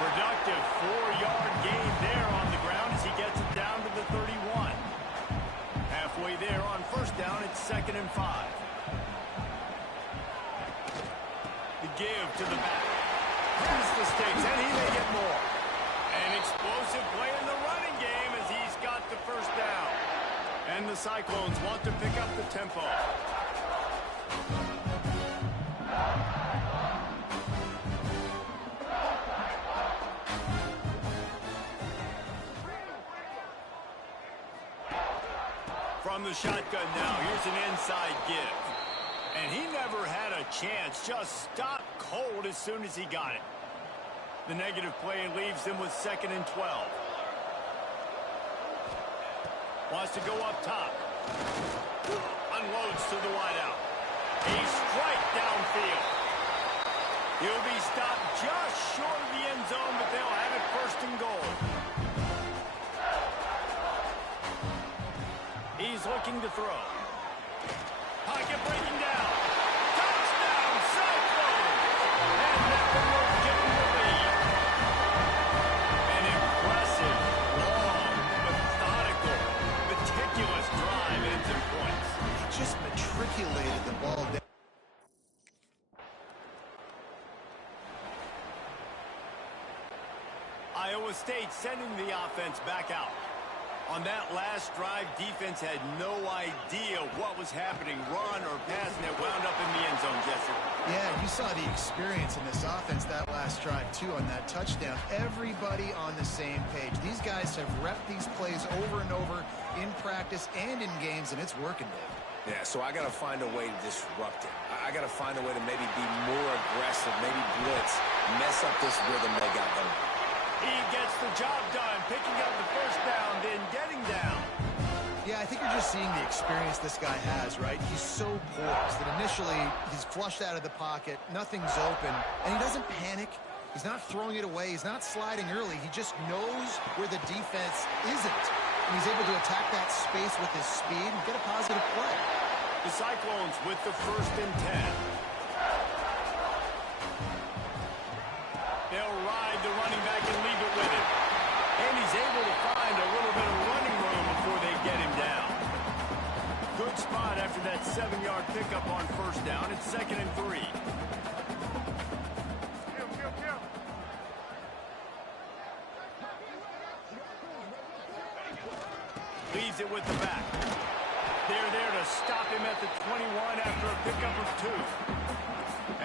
Productive 4-yard gain there on the ground as he gets it down to the 31. Halfway there on 1st down, it's 2nd and 5. The give to the back. Brings the sticks, and he may get more. An explosive play in the running game as he's got the 1st down. And the Cyclones want to pick up the tempo. From the shotgun now, here's an inside give. And he never had a chance, just stopped cold as soon as he got it. The negative play leaves him with 2nd and 12. Wants to go up top. Unloads to the wideout. A strike downfield. He'll be stopped just short of the end zone, but they'll have it 1st and goal. He's looking to throw. Pocket breaking down. Touchdown, Cyclones! And that one will give him the lead. An impressive, long, methodical, meticulous drive ends in points. He just matriculated the ball down. Iowa State sending the offense back out. On that last drive, defense had no idea what was happening. Run or pass, and it wound up in the end zone, Jesse. Yeah, you saw the experience in this offense that last drive, too, on that touchdown. Everybody on the same page. These guys have repped these plays over and over in practice and in games, and it's working, Dave. Yeah, so I got to find a way to disrupt it. I got to find a way to maybe be more aggressive, maybe blitz, mess up this rhythm they got going. He gets the job done, picking up the 1st down, then getting down. Yeah, I think you're just seeing the experience this guy has, right? He's so poised that initially he's flushed out of the pocket, nothing's open, and he doesn't panic. He's not throwing it away. He's not sliding early. He just knows where the defense isn't. And he's able to attack that space with his speed and get a positive play. The Cyclones with the 1st and 10. They'll ride the running back and leave it with him. And he's able to find a little bit of running room before they get him down. Good spot after that 7-yard pickup on 1st down. It's 2nd and 3. Leaves it with the back. They're there to stop him at the 21 after a pickup of 2.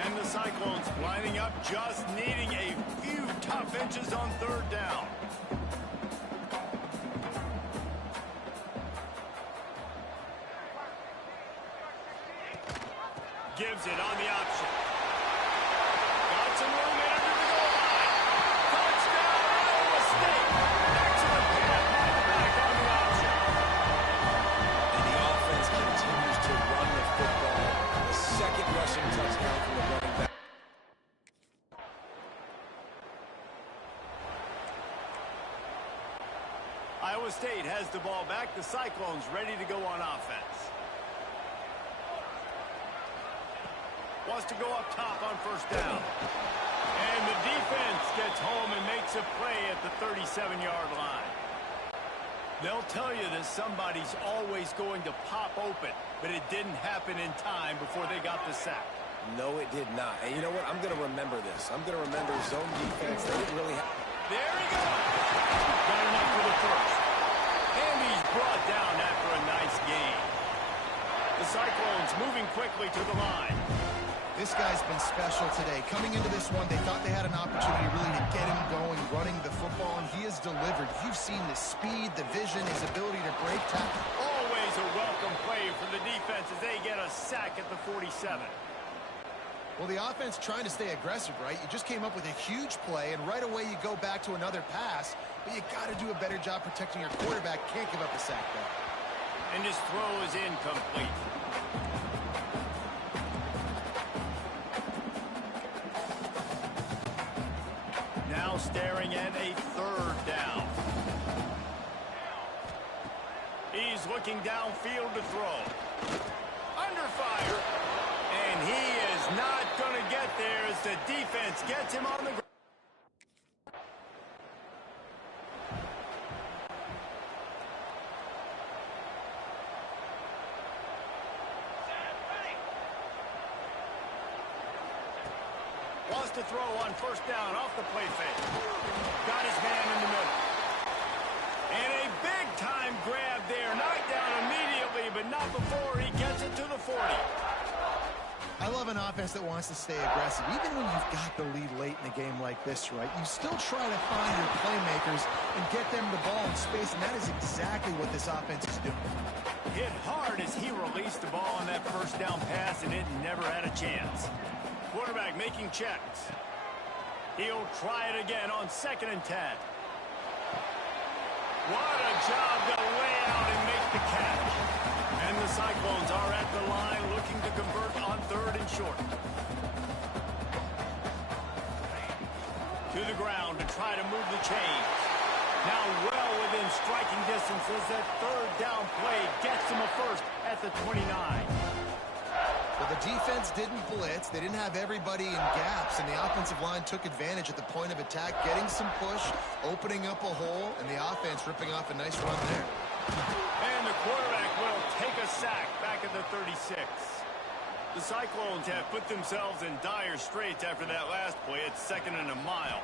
And the Cyclones lining up, just needing a few tough inches on 3rd down. Gives it on the option. Got some room in under the goal line. Touchdown, Iowa State. Excellent pass by the back on the option. And the offense continues to run the football. The 2nd rushing touchdown from the running back. Iowa State has the ball back. The Cyclones ready to go on offense. Wants to go up top on first down. And the defense gets home and makes a play at the 37-yard line. They'll tell you that somebody's always going to pop open, but it didn't happen in time before they got the sack. No, it did not. And you know what? I'm going to remember this. I'm going to remember zone defense. They didn't really have... There he goes. Got enough for the first. And he's brought down after a nice gain. The Cyclones moving quickly to the line. This guy's been special today. Coming into this one, they thought they had an opportunity really to get him going, running the football, and he has delivered. You've seen the speed, the vision, his ability to break tackle. Always a welcome play for the defense as they get a sack at the 47. Well, the offense trying to stay aggressive, right? You just came up with a huge play, and right away you go back to another pass, but you got to do a better job protecting your quarterback. Can't give up a sack back. And his throw is incomplete. Now staring at a third down. He's looking downfield to throw. Under fire. And he is not going to get there as the defense gets him on the ground. Wants to throw on first down off the play fake. Got his man in the middle. And a big-time grab there. Knocked down immediately, but not before he gets it to the 40. I love an offense that wants to stay aggressive. Even when you've got the lead late in a game like this, right, you still try to find your playmakers and get them the ball in space, and that is exactly what this offense is doing. Hit hard as he released the ball on that first down pass, and it never had a chance. Quarterback making checks. He'll try it again on 2nd and 10. What a job to lay out and make the catch. And the Cyclones are at the line looking to convert on 3rd and short. To the ground to try to move the chains. Now well within striking distance as that 3rd down play gets him a first at the 29. Well, the defense didn't blitz. They didn't have everybody in gaps, and the offensive line took advantage at the point of attack, getting some push, opening up a hole, and the offense ripping off a nice run there. And the quarterback will take a sack back at the 36. The Cyclones have put themselves in dire straits after that last play at 2nd and a mile.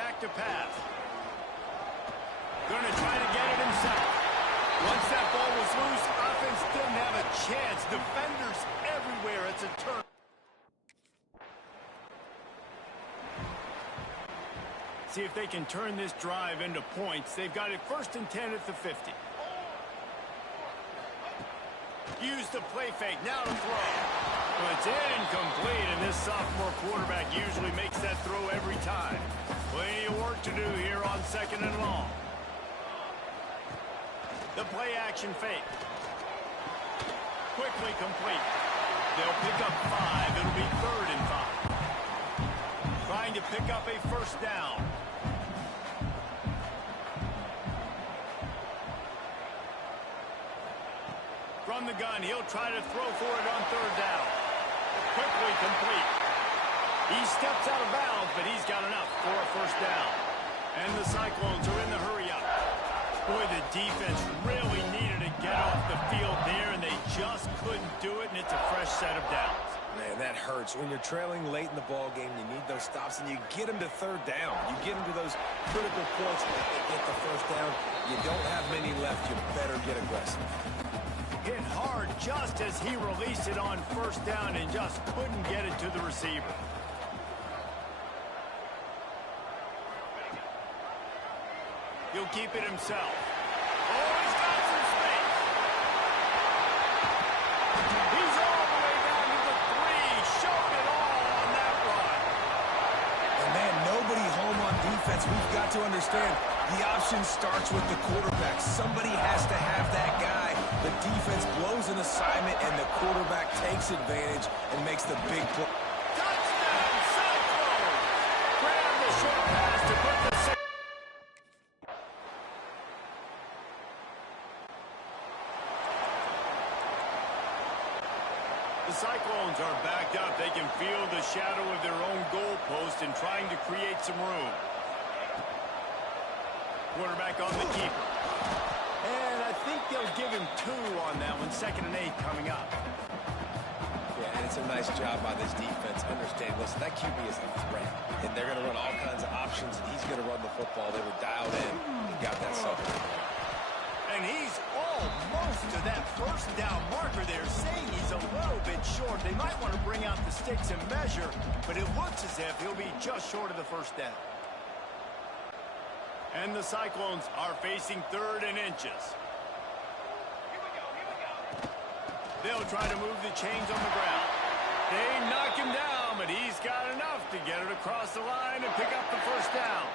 Back to pass. Going to try to get it himself. Once that ball was loose, offense didn't have a chance. Defenders everywhere. It's a turn. See if they can turn this drive into points. They've got it 1st and 10 at the 50. Use the play fake. Now to throw. Well, it's incomplete, and this sophomore quarterback usually makes that throw every time. Plenty of work to do here on 2nd and long. The play action fake. Quickly complete. They'll pick up 5. It'll be 3rd and 5. Trying to pick up a first down. From the gun, he'll try to throw for it on 3rd down. Quickly complete. He steps out of bounds, but he's got enough for a first down. And the Cyclones are in the hurry-up. Boy, the defense really needed to get off the field there, and they just couldn't do it, and it's a fresh set of downs. Man, that hurts. When you're trailing late in the ball game, you need those stops, and you get them to 3rd down. You get them to those critical points, and they get the first down. You don't have many left. You better get aggressive. Hit hard just as he released it on 1st down and just couldn't get it to the receiver. He'll keep it himself. Oh, he's got some space. He's all the way down to the 3. Showed it all on that run. And man, nobody home on defense. We've got to understand the option starts with the quarterback. Somebody has to have that guy. The defense blows an assignment, and the quarterback takes advantage and makes the big play. Touchdown, Cyclones! Grab the short pass to put the... The Cyclones are backed up. They can feel the shadow of their own goalpost and trying to create some room. Quarterback on the keeper. And I think they'll give him 2 on that one. 2nd and 8 coming up. Yeah, and it's a nice job by this defense. Understand, listen, that QB is a threat. And they're going to run all kinds of options, and he's going to run the football. They were dialed in and got that something. And he's almost to that first down marker there, saying he's a little bit short. They might want to bring out the sticks and measure, but it looks as if he'll be just short of the first down. And the Cyclones are facing 3rd and inches. They'll try to move the chains on the ground. They knock him down, but he's got enough to get it across the line and pick up the first down.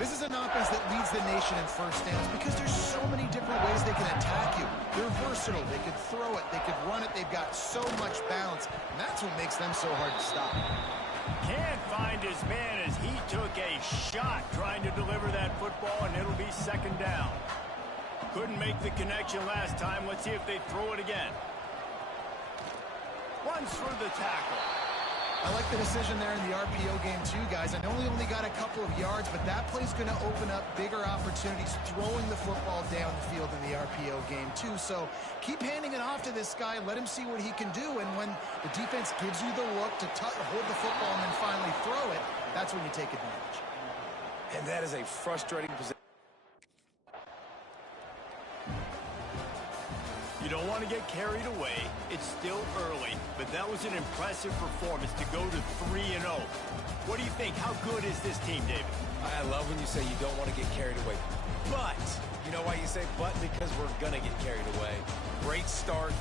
This is an offense that leads the nation in first downs because there's so many different ways they can attack you. They're versatile. They could throw it. They could run it. They've got so much balance, and that's what makes them so hard to stop. Can't find his man as he took a shot trying to deliver that football, and it'll be 2nd down. Couldn't make the connection last time. Let's see if they throw it again. Runs through the tackle. I like the decision there in the RPO game too, guys. I know he only got a couple of yards, but that play's going to open up bigger opportunities throwing the football down the field in the RPO game too. So keep handing it off to this guy. Let him see what he can do. And when the defense gives you the look to hold the football and then finally throw it, that's when you take advantage. And that is a frustrating position. You don't want to get carried away. It's still early, but that was an impressive performance to go to 3-0. What do you think? How good is this team, David? I love when you say you don't want to get carried away. But, you know why you say but? Because we're going to get carried away. Great start.